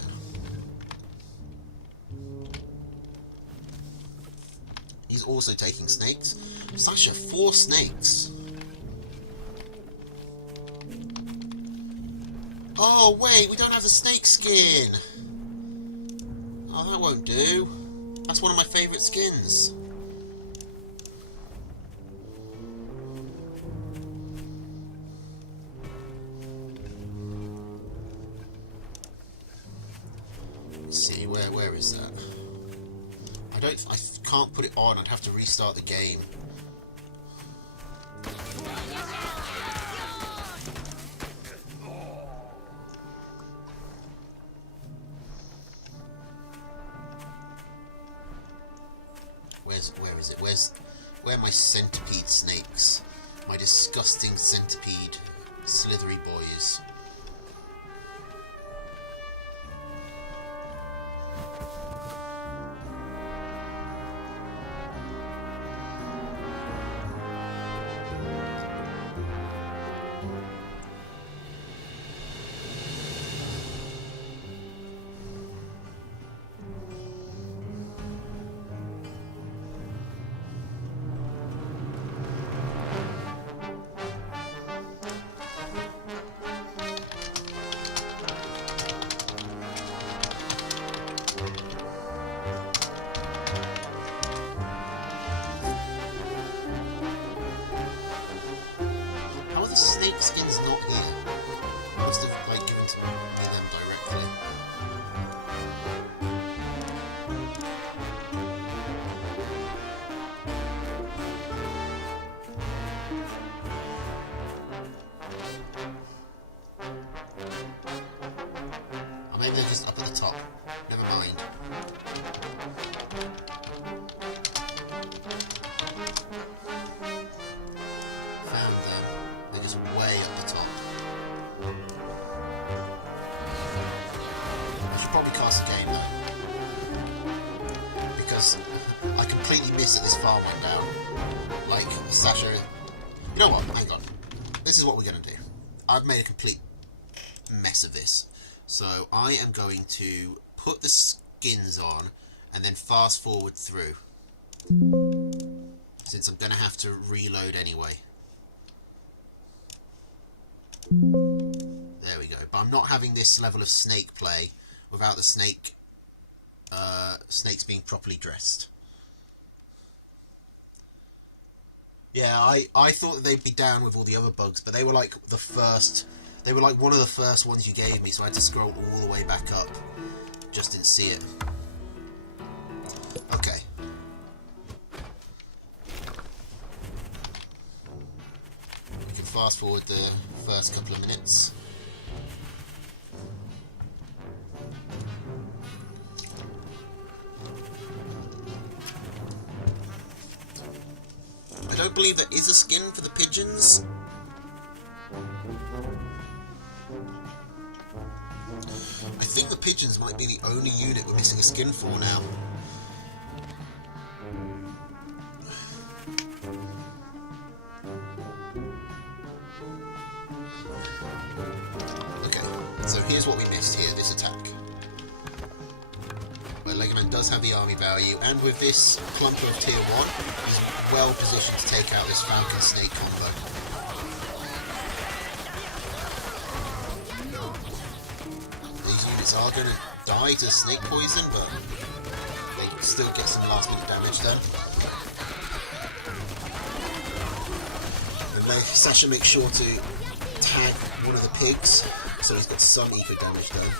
He's also taking snakes. Sasha, 4 snakes. Oh wait, we don't have the snake skin. Oh, that won't do. That's one of my favourite skins. See, where is that? I can't put it on. I'd have to restart the game. Where is it? Where are my centipede snakes? My disgusting centipede slithery boys. maybe they're just up at the top. Never mind. Found them. They're just way up the top. I should probably cast a game though. Because I completely missed that this farm went down. Like, Sasha... You know what? Hang on. This is what we're going to do. I've made a complete mess of this. So I am going to put the skins on and then fast forward through. Since I'm going to have to reload anyway. There we go. But I'm not having this level of snake play without the snakes being properly dressed. Yeah, I thought that they'd be down with all the other bugs, but they were like the first... They were like one of the first ones you gave me, so I had to scroll all the way back up. Just didn't see it. Okay. We can fast forward the first couple of minutes. I don't believe there is a skin for the pigeons. I think the pigeons might be the only unit we're missing a skin for now. Okay, so here's what we missed here, this attack. Where Legoman does have the army value, and with this clumper of tier 1, he's well positioned to take out this Falcon Snake combo. Are going to die to snake poison, but they still get some last minute damage done. And Sasha makes sure to tag one of the pigs, so he's got some eco damage done.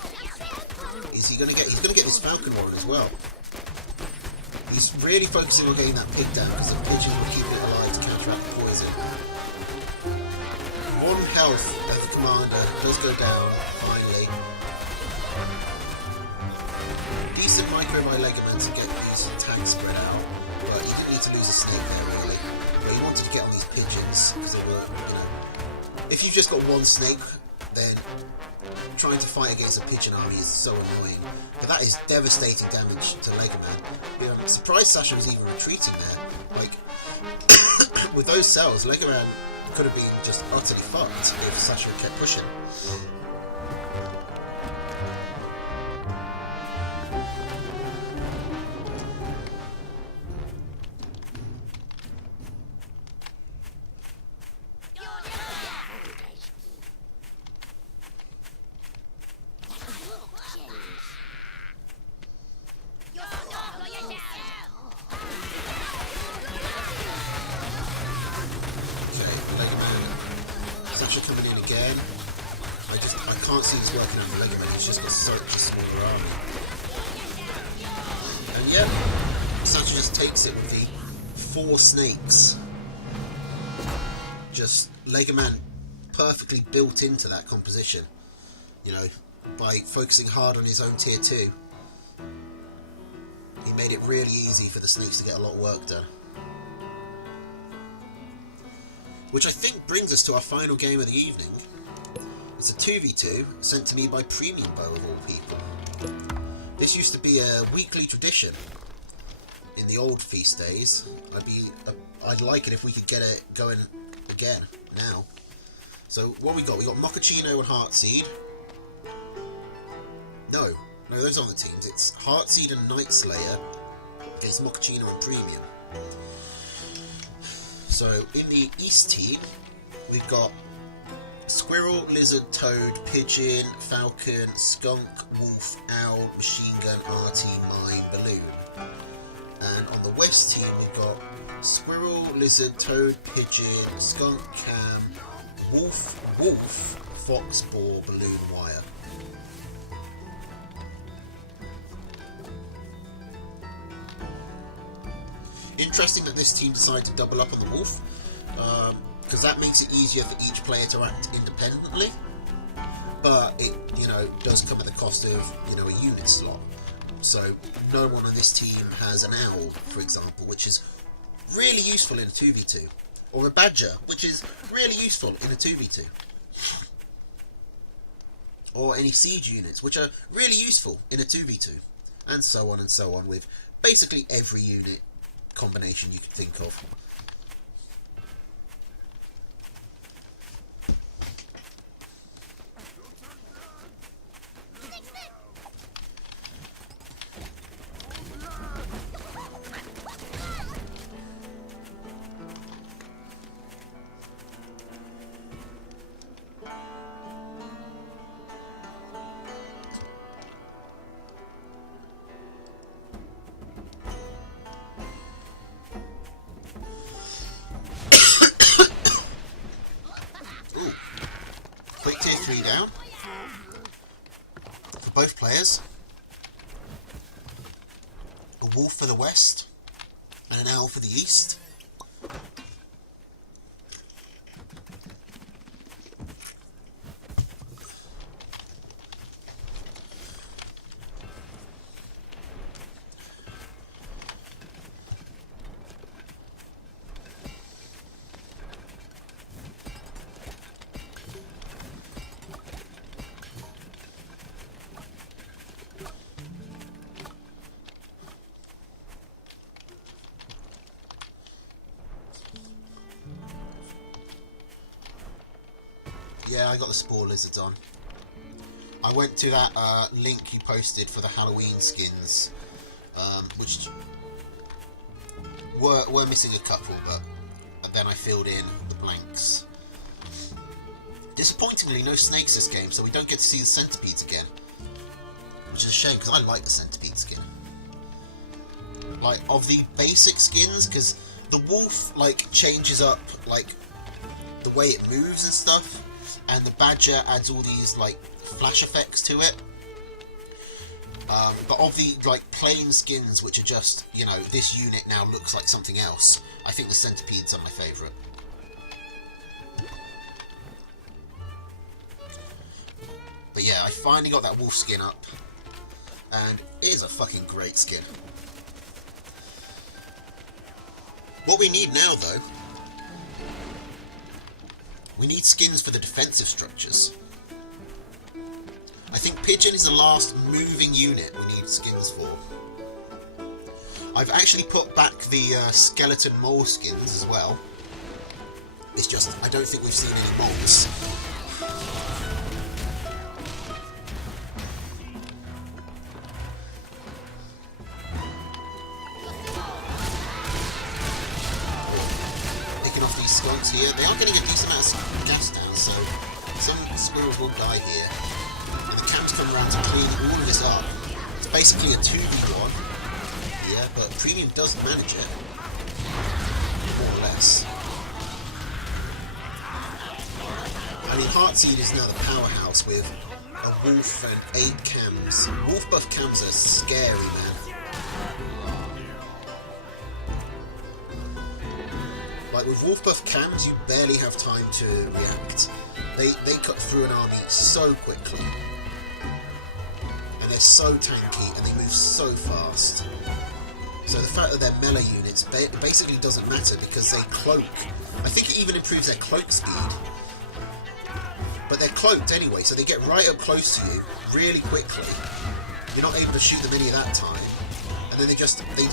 Is he going to get? He's going to get this Falcon Warren as well. He's really focusing on getting that pig down because the pigeon will keep it alive to counteract the poison. 1 health of the commander does go down finally. Decent micro by Legoman to get these tanks spread out, but he didn't need to lose a snake there really. But he wanted to get on these pigeons because they were, you know, if you've just got one snake, then trying to fight against a pigeon army is so annoying. But that is devastating damage to Legoman. You know, I'm surprised Sasha was even retreating there. Like, with those cells, Legoman could have been just utterly fucked if Sasha kept pushing. Coming in again. I can't see this working under Legoman. He's just got such a smaller army. And yeah, Sasha just takes it with the 4 snakes. Just Legoman perfectly built into that composition. You know, by focusing hard on his own tier 2. He made it really easy for the snakes to get a lot of work done. Which I think brings us to our final game of the evening. It's a 2v2 sent to me by Premium Bow of all people. This used to be a weekly tradition in the old feast days. I'd like it if we could get it going again now. So what we got Mochaccino and Heartseed. No, those aren't the teams. It's Heartseed and Night Slayer against Mochaccino and Premium. So, in the East team, we've got Squirrel, Lizard, Toad, Pigeon, Falcon, Skunk, Wolf, Owl, Machine Gun, RT, Mine, Balloon. And on the West team, we've got Squirrel, Lizard, Toad, Pigeon, Skunk, Cam, Wolf, Fox, Boar, Balloon, Wire. Interesting that this team decided to double up on the Wolf, because that makes it easier for each player to act independently. but it, you know, does come at the cost of, you know, a unit slot. So no one on this team has an owl, for example, which is really useful in a 2v2, or a badger, which is really useful in a 2v2, or any siege units, which are really useful in a 2v2, and so on with basically every unit combination you can think of. Quick tier 3 down for both players. A wolf for the west and an owl for the east. Yeah, I got the Spore Lizards on. I went to that link you posted for the Halloween skins, which were missing a couple, but then I filled in the blanks. Disappointingly, no snakes this game, so we don't get to see the centipedes again, which is a shame because I like the centipede skin. Like, of the basic skins, because the wolf like changes up like the way it moves and stuff, and the badger adds all these like flash effects to it. But of the like plain skins, which are just, you know, this unit now looks like something else, I think the centipedes are my favourite. But yeah, I finally got that wolf skin up, and it is a fucking great skin. What we need now, though, we need skins for the defensive structures. I think Pigeon is the last moving unit we need skins for. I've actually put back the skeleton mole skins as well. It's just, I don't think we've seen any moles. Off these skunks here. They are getting a decent amount of gas down, so some squirrels will die here. And the cams come around to clean all of this up. It's basically a 2v1 here, but Premium does manage it, more or less. I mean, Heartseed is now the powerhouse with a wolf and 8 cams. Wolf buff cams are scary, man. Like, with wolf buff cams, you barely have time to react. They cut through an army so quickly. And they're so tanky, and they move so fast. So the fact that they're melee units basically doesn't matter, because they cloak. I think it even improves their cloak speed. But they're cloaked anyway, so they get right up close to you really quickly. You're not able to shoot them any of that time. And then they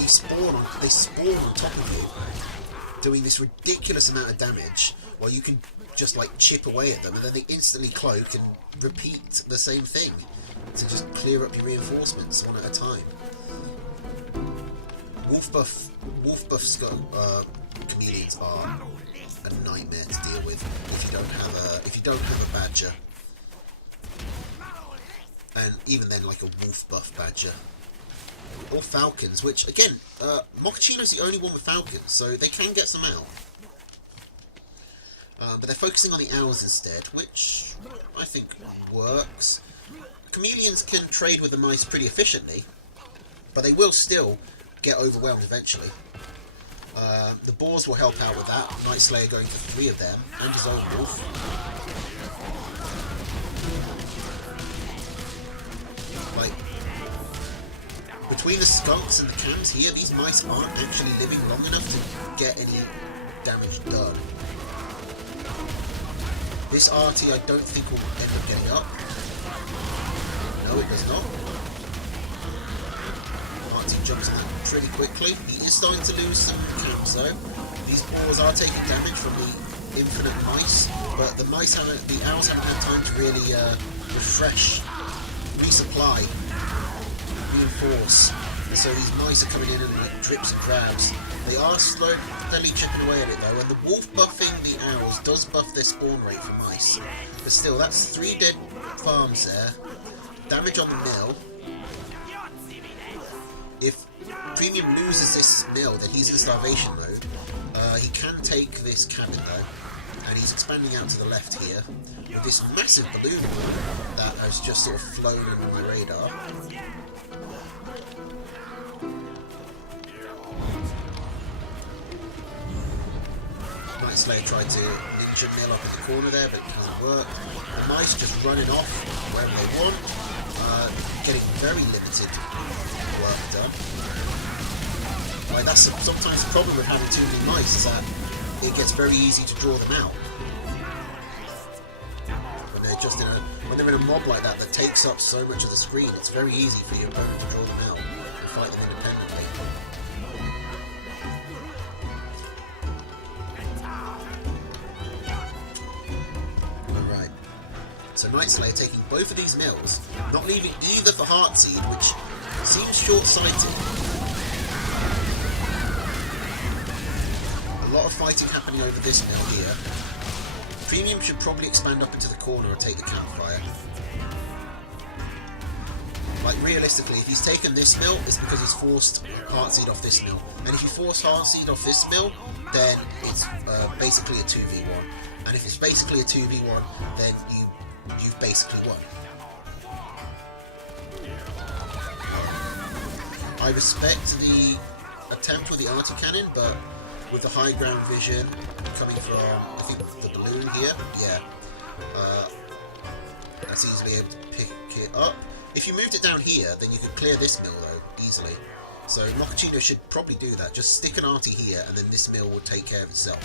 spawn on top of you, doing this ridiculous amount of damage, while you can just like chip away at them, and then they instantly cloak and repeat the same thing to just clear up your reinforcements one at a time. Wolf buff chameleons are a nightmare to deal with if you don't have a badger, and even then like a wolf buff badger. Or falcons, which again, Mochaccino's the only one with falcons, so they can get some out. But they're focusing on the owls instead, which I think works. Chameleons can trade with the mice pretty efficiently, but they will still get overwhelmed eventually. The boars will help out with that. Night Slayer going for 3 of them, and his own wolf. Like, between the skunks and the camps here, these mice aren't actually living long enough to get any damage done. This arty I don't think will end up getting up. No, it does not. Arty jumps on that pretty quickly. He is starting to lose some camps though. These boars are taking damage from the infinite mice, but the owls haven't had time to really refresh, resupply, reinforce. And so these mice are coming in like drips and drabs. They are slowly chipping away at it though, and the wolf buffing the owls does buff their spawn rate for mice. But still, that's 3 dead farms there. Damage on the mill. If Premium loses this mill, then he's in starvation mode. He can take this cabin though, and he's expanding out to the left here with this massive balloon that has just sort of flown under my radar. Night Slayer tried to ninja mill up in the corner there, but it doesn't work. The mice just running off wherever they want, getting very limited work done. Like, that's sometimes the problem with having too many mice, is that it gets very easy to draw them out. When they're just when they're in a mob like that takes up so much of the screen, it's very easy for your opponent to draw them out and fight them independently. Alright. So Night Slayer taking both of these mills, not leaving either for Heartseed, which seems short-sighted. A lot of fighting happening over this mill here. Premium should probably expand up into the corner and take the campfire. Like, realistically, if he's taken this mill, it's because he's forced Heartseed off this mill. And if you force Heartseed off this mill, then it's basically a 2v1. And if it's basically a 2v1, then you've basically won. I respect the attempt with the arty cannon, but with the high ground vision coming from, I think, the balloon here, yeah, that's easily able to pick it up. If you moved it down here, then you could clear this mill though, easily. So Mokachino should probably do that. Just stick an arty here, and then this mill will take care of itself.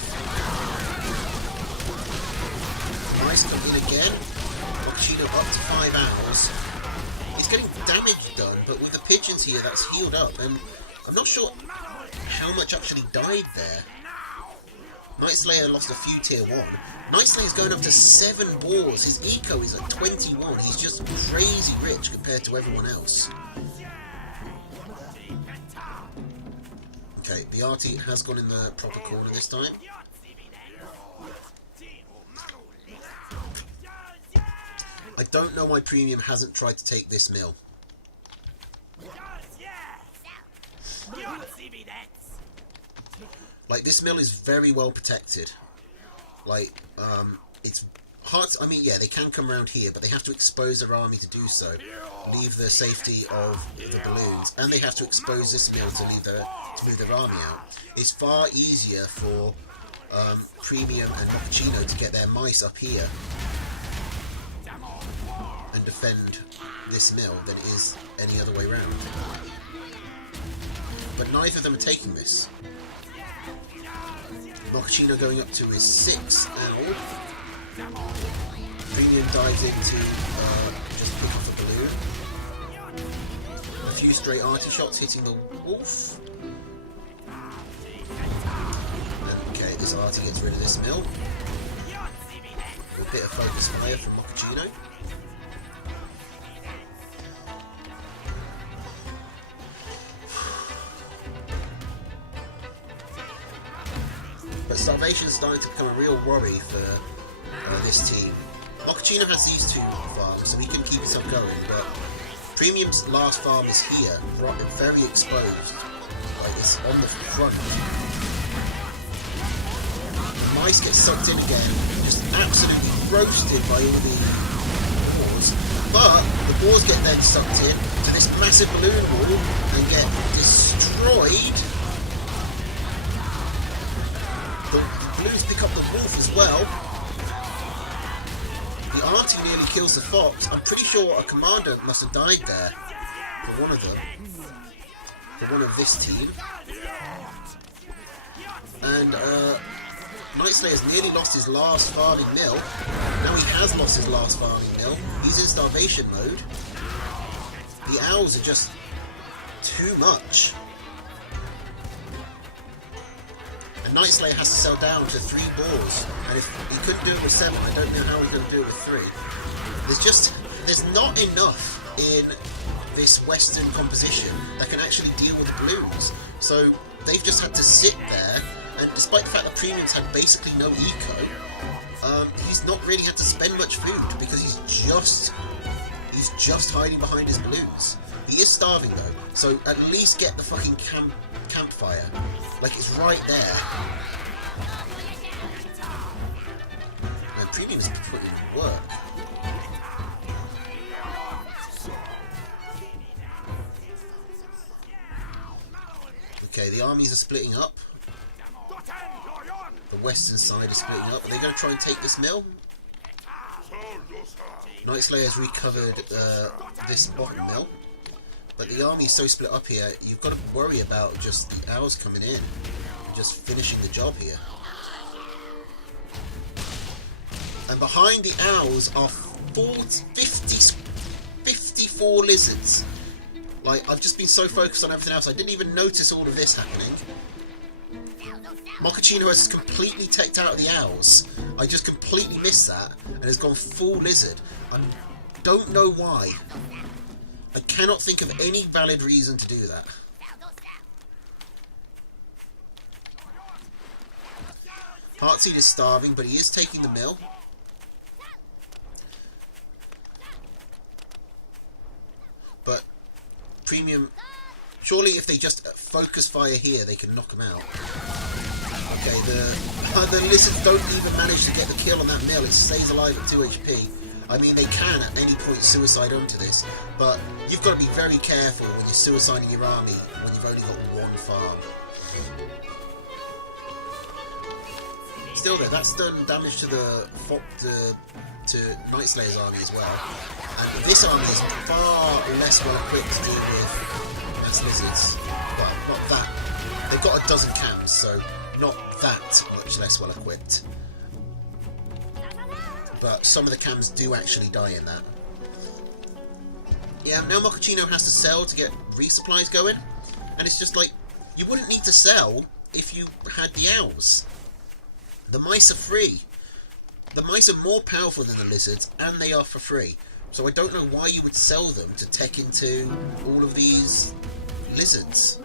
Nice, come in again. Mokachino up to 5 owls. He's getting damage done, but with the pigeons here, that's healed up, and I'm not sure how much actually died there. Night Slayer lost a few tier 1. Night Slayer's going up to 7 boars. His eco is at 21. He's just crazy rich compared to everyone else. Okay, the arty has gone in the proper corner this time. I don't know why Premium hasn't tried to take this mill. Like, this mill is very well protected. Like, it's hard to, I mean, yeah, they can come around here, but they have to expose their army to do so. Leave the safety of the balloons, and they have to expose this mill to move their army out. It's far easier for Premium and Mokachino to get their mice up here and defend this mill than it is any other way around. But neither of them are taking this. Mokachino going up to his 6th owl. Premium dives into just pick up the balloon. A few stray arty shots hitting the wolf. And okay, this arty gets rid of this mill. A bit of focus fire from Mokachino. But starvation is starting to become a real worry for this team. Mokachino has these 2 farms, so he can keep himself going, but Premium's last farm is here, very exposed. Like, it's on the front. The mice get sucked in again, just absolutely roasted by all the boars. But the boars get then sucked in to this massive balloon wall and get destroyed. Blues pick up the wolf as well. The auntie nearly kills the fox. I'm pretty sure a commander must have died there. For one of them. For one of this team. And Night Slayer's nearly lost his last farming mill. Now he has lost his last farming mill. He's in starvation mode. The owls are just too much. And Night Slayer has to sell down to 3 boars. And if he couldn't do it with 7, I don't know how he's going to do it with 3. There's not enough in this Western composition that can actually deal with the Blues. So they've just had to sit there, and despite the fact that Premium's had basically no eco, he's not really had to spend much food because he's just hiding behind his Blues. He is starving though, so at least get the fucking campfire. Like, it's right there. Man, Premium is putting in work. Okay, the armies are splitting up. The western side is splitting up. Are they going to try and take this mill? Night Slayer's recovered this bottom mill. But the army is so split up here, you've got to worry about just the owls coming in. Just finishing the job here. And behind the owls are 54 lizards. Like, I've just been so focused on everything else, I didn't even notice all of this happening. Mochaccino has completely teched out of the owls. I just completely missed that, and has gone full lizard. I don't know why. I cannot think of any valid reason to do that. Heartseed is starving, but he is taking the mill. But Premium, surely if they just focus fire here, they can knock him out. Okay, the lizards don't even manage to get the kill on that mill. It stays alive at 2 HP. I mean, they can at any point suicide onto this, but you've got to be very careful when you're suiciding your army when you've only got 1 farm. Still though, that's done damage to to Night Slayer's army as well, and this army is far less well equipped to deal with mass lizards. Well, not that. They've got a dozen cams, so not that much less well equipped. But some of the cams do actually die in that. Yeah, now Mochaccino has to sell to get resupplies going, and it's just like, you wouldn't need to sell if you had the owls. The mice are free. The mice are more powerful than the lizards, and they are for free. So I don't know why you would sell them to tech into all of these lizards.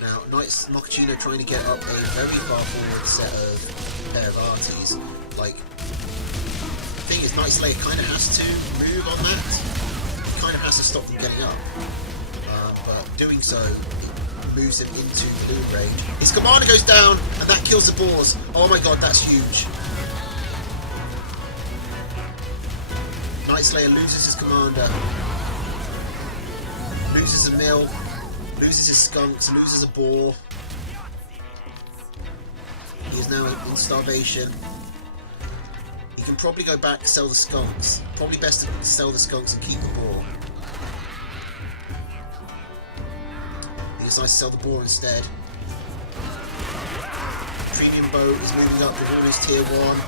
Now, Mochaccino trying to get up a very far forward set of pair of arties. Like, the thing is, Night Slayer kind of has to move on that. He kind of has to stop them getting up. But doing so moves him into Balloon range. His commander goes down, and that kills the boars. Oh my god, that's huge. Night Slayer loses his commander. Loses a mill. Loses his skunks, loses a boar. He is now in starvation. He can probably go back and sell the skunks. Probably best to sell the skunks and keep the boar. He decides to sell the boar instead. Premium boat is moving up with almost tier 1.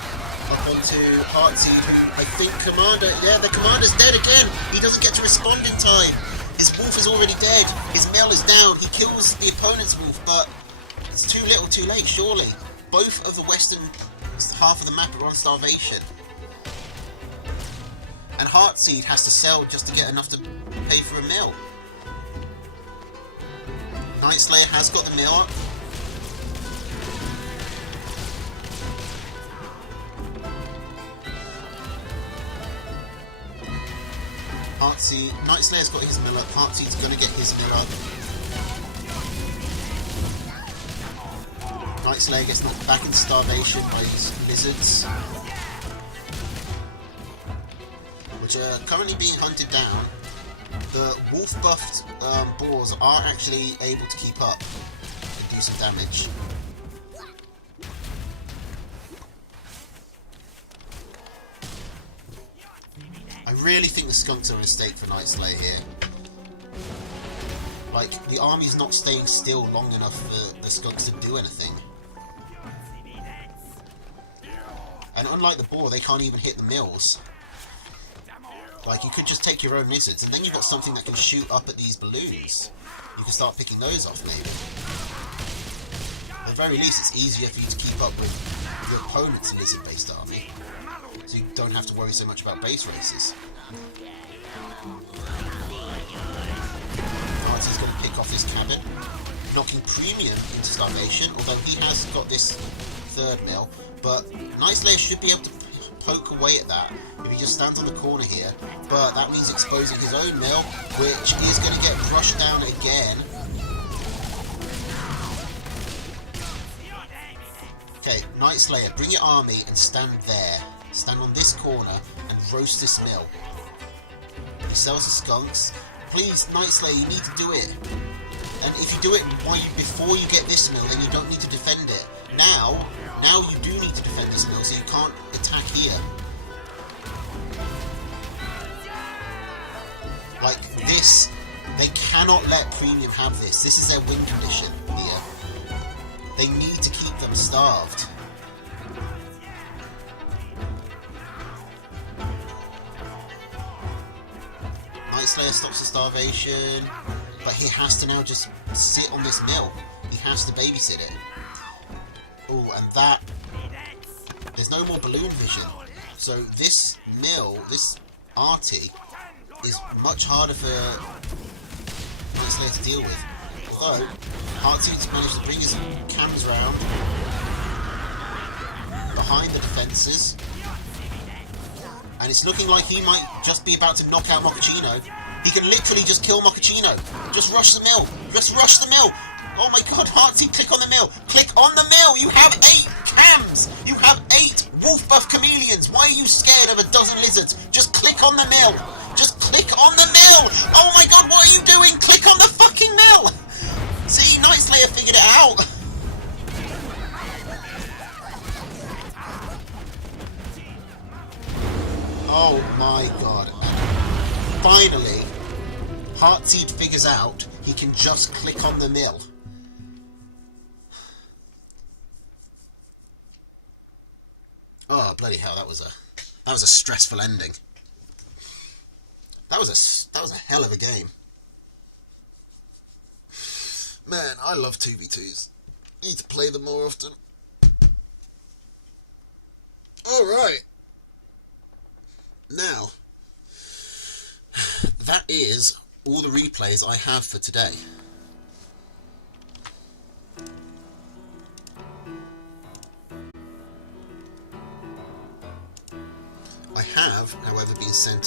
Up onto Heartseed, who I think commander... Yeah, the commander's dead again! He doesn't get to respond in time! His wolf is already dead. His mill is down. He kills the opponent's wolf, but it's too little too late, surely. Both of the western half of the map are on starvation. And Heartseed has to sell just to get enough to pay for a mill. Night Slayer has got the mill up. Night Slayer's got his mill up, Heartseed's going to get his mill up. Night Slayer gets knocked back into starvation by these lizards, which are currently being hunted down. The wolf-buffed boars are actually able to keep up and do some damage. really think the skunks are a mistake for Night Slayer here. Like, the army's not staying still long enough for the skunks to do anything. And unlike the boar, they can't even hit the mills. Like, you could just take your own lizards, and then you've got something that can shoot up at these balloons. You can start picking those off, maybe. At the very least, it's easier for you to keep up with your opponent's lizard-based army, so you don't have to worry so much about base races. Artie's going to pick off his cabin, knocking Premium into starvation, although he has got this third mill, but Night Slayer should be able to poke away at that if he just stands on the corner here, but that means exposing his own mill, which is going to get brushed down again. Okay, Night Slayer, bring your army and stand there. Stand on this corner and roast this mill. He sells the skunks. Please, Night Slayer, you need to do it. And if you do it before you get this mill, then you don't need to defend it. Now you do need to defend this mill, so you can't attack here. Like this, they cannot let Premium have this. This is their win condition here. They need to keep them starved. Night Slayer stops the starvation, but he has to now just sit on this mill. He has to babysit it. Oh, and that... There's no more balloon vision. So this mill, this Artie, is much harder for Night Slayer to deal with. Although, Artie's managed to bring his cams round behind the defences. And it's looking like he might just be about to knock out Mochaccino. He can literally just kill Mochaccino. Just rush the mill. Just rush the mill. Oh my god, Artie, click on the mill. Click on the mill. You have 8 cams. You have 8 wolf buff chameleons. Why are you scared of a dozen lizards? Just click on the mill. Just click on the mill. Oh my god, what are you doing? Click on the fucking mill. See, Night Slayer figured it out. Oh my god. Finally, Heartseed figures out he can just click on the mill. Oh bloody hell, that was a stressful ending. That was a hell of a game. Man, I love 2v2s. Need to play them more often. Alright. Now, that is all the replays I have for today. I have, however, been sent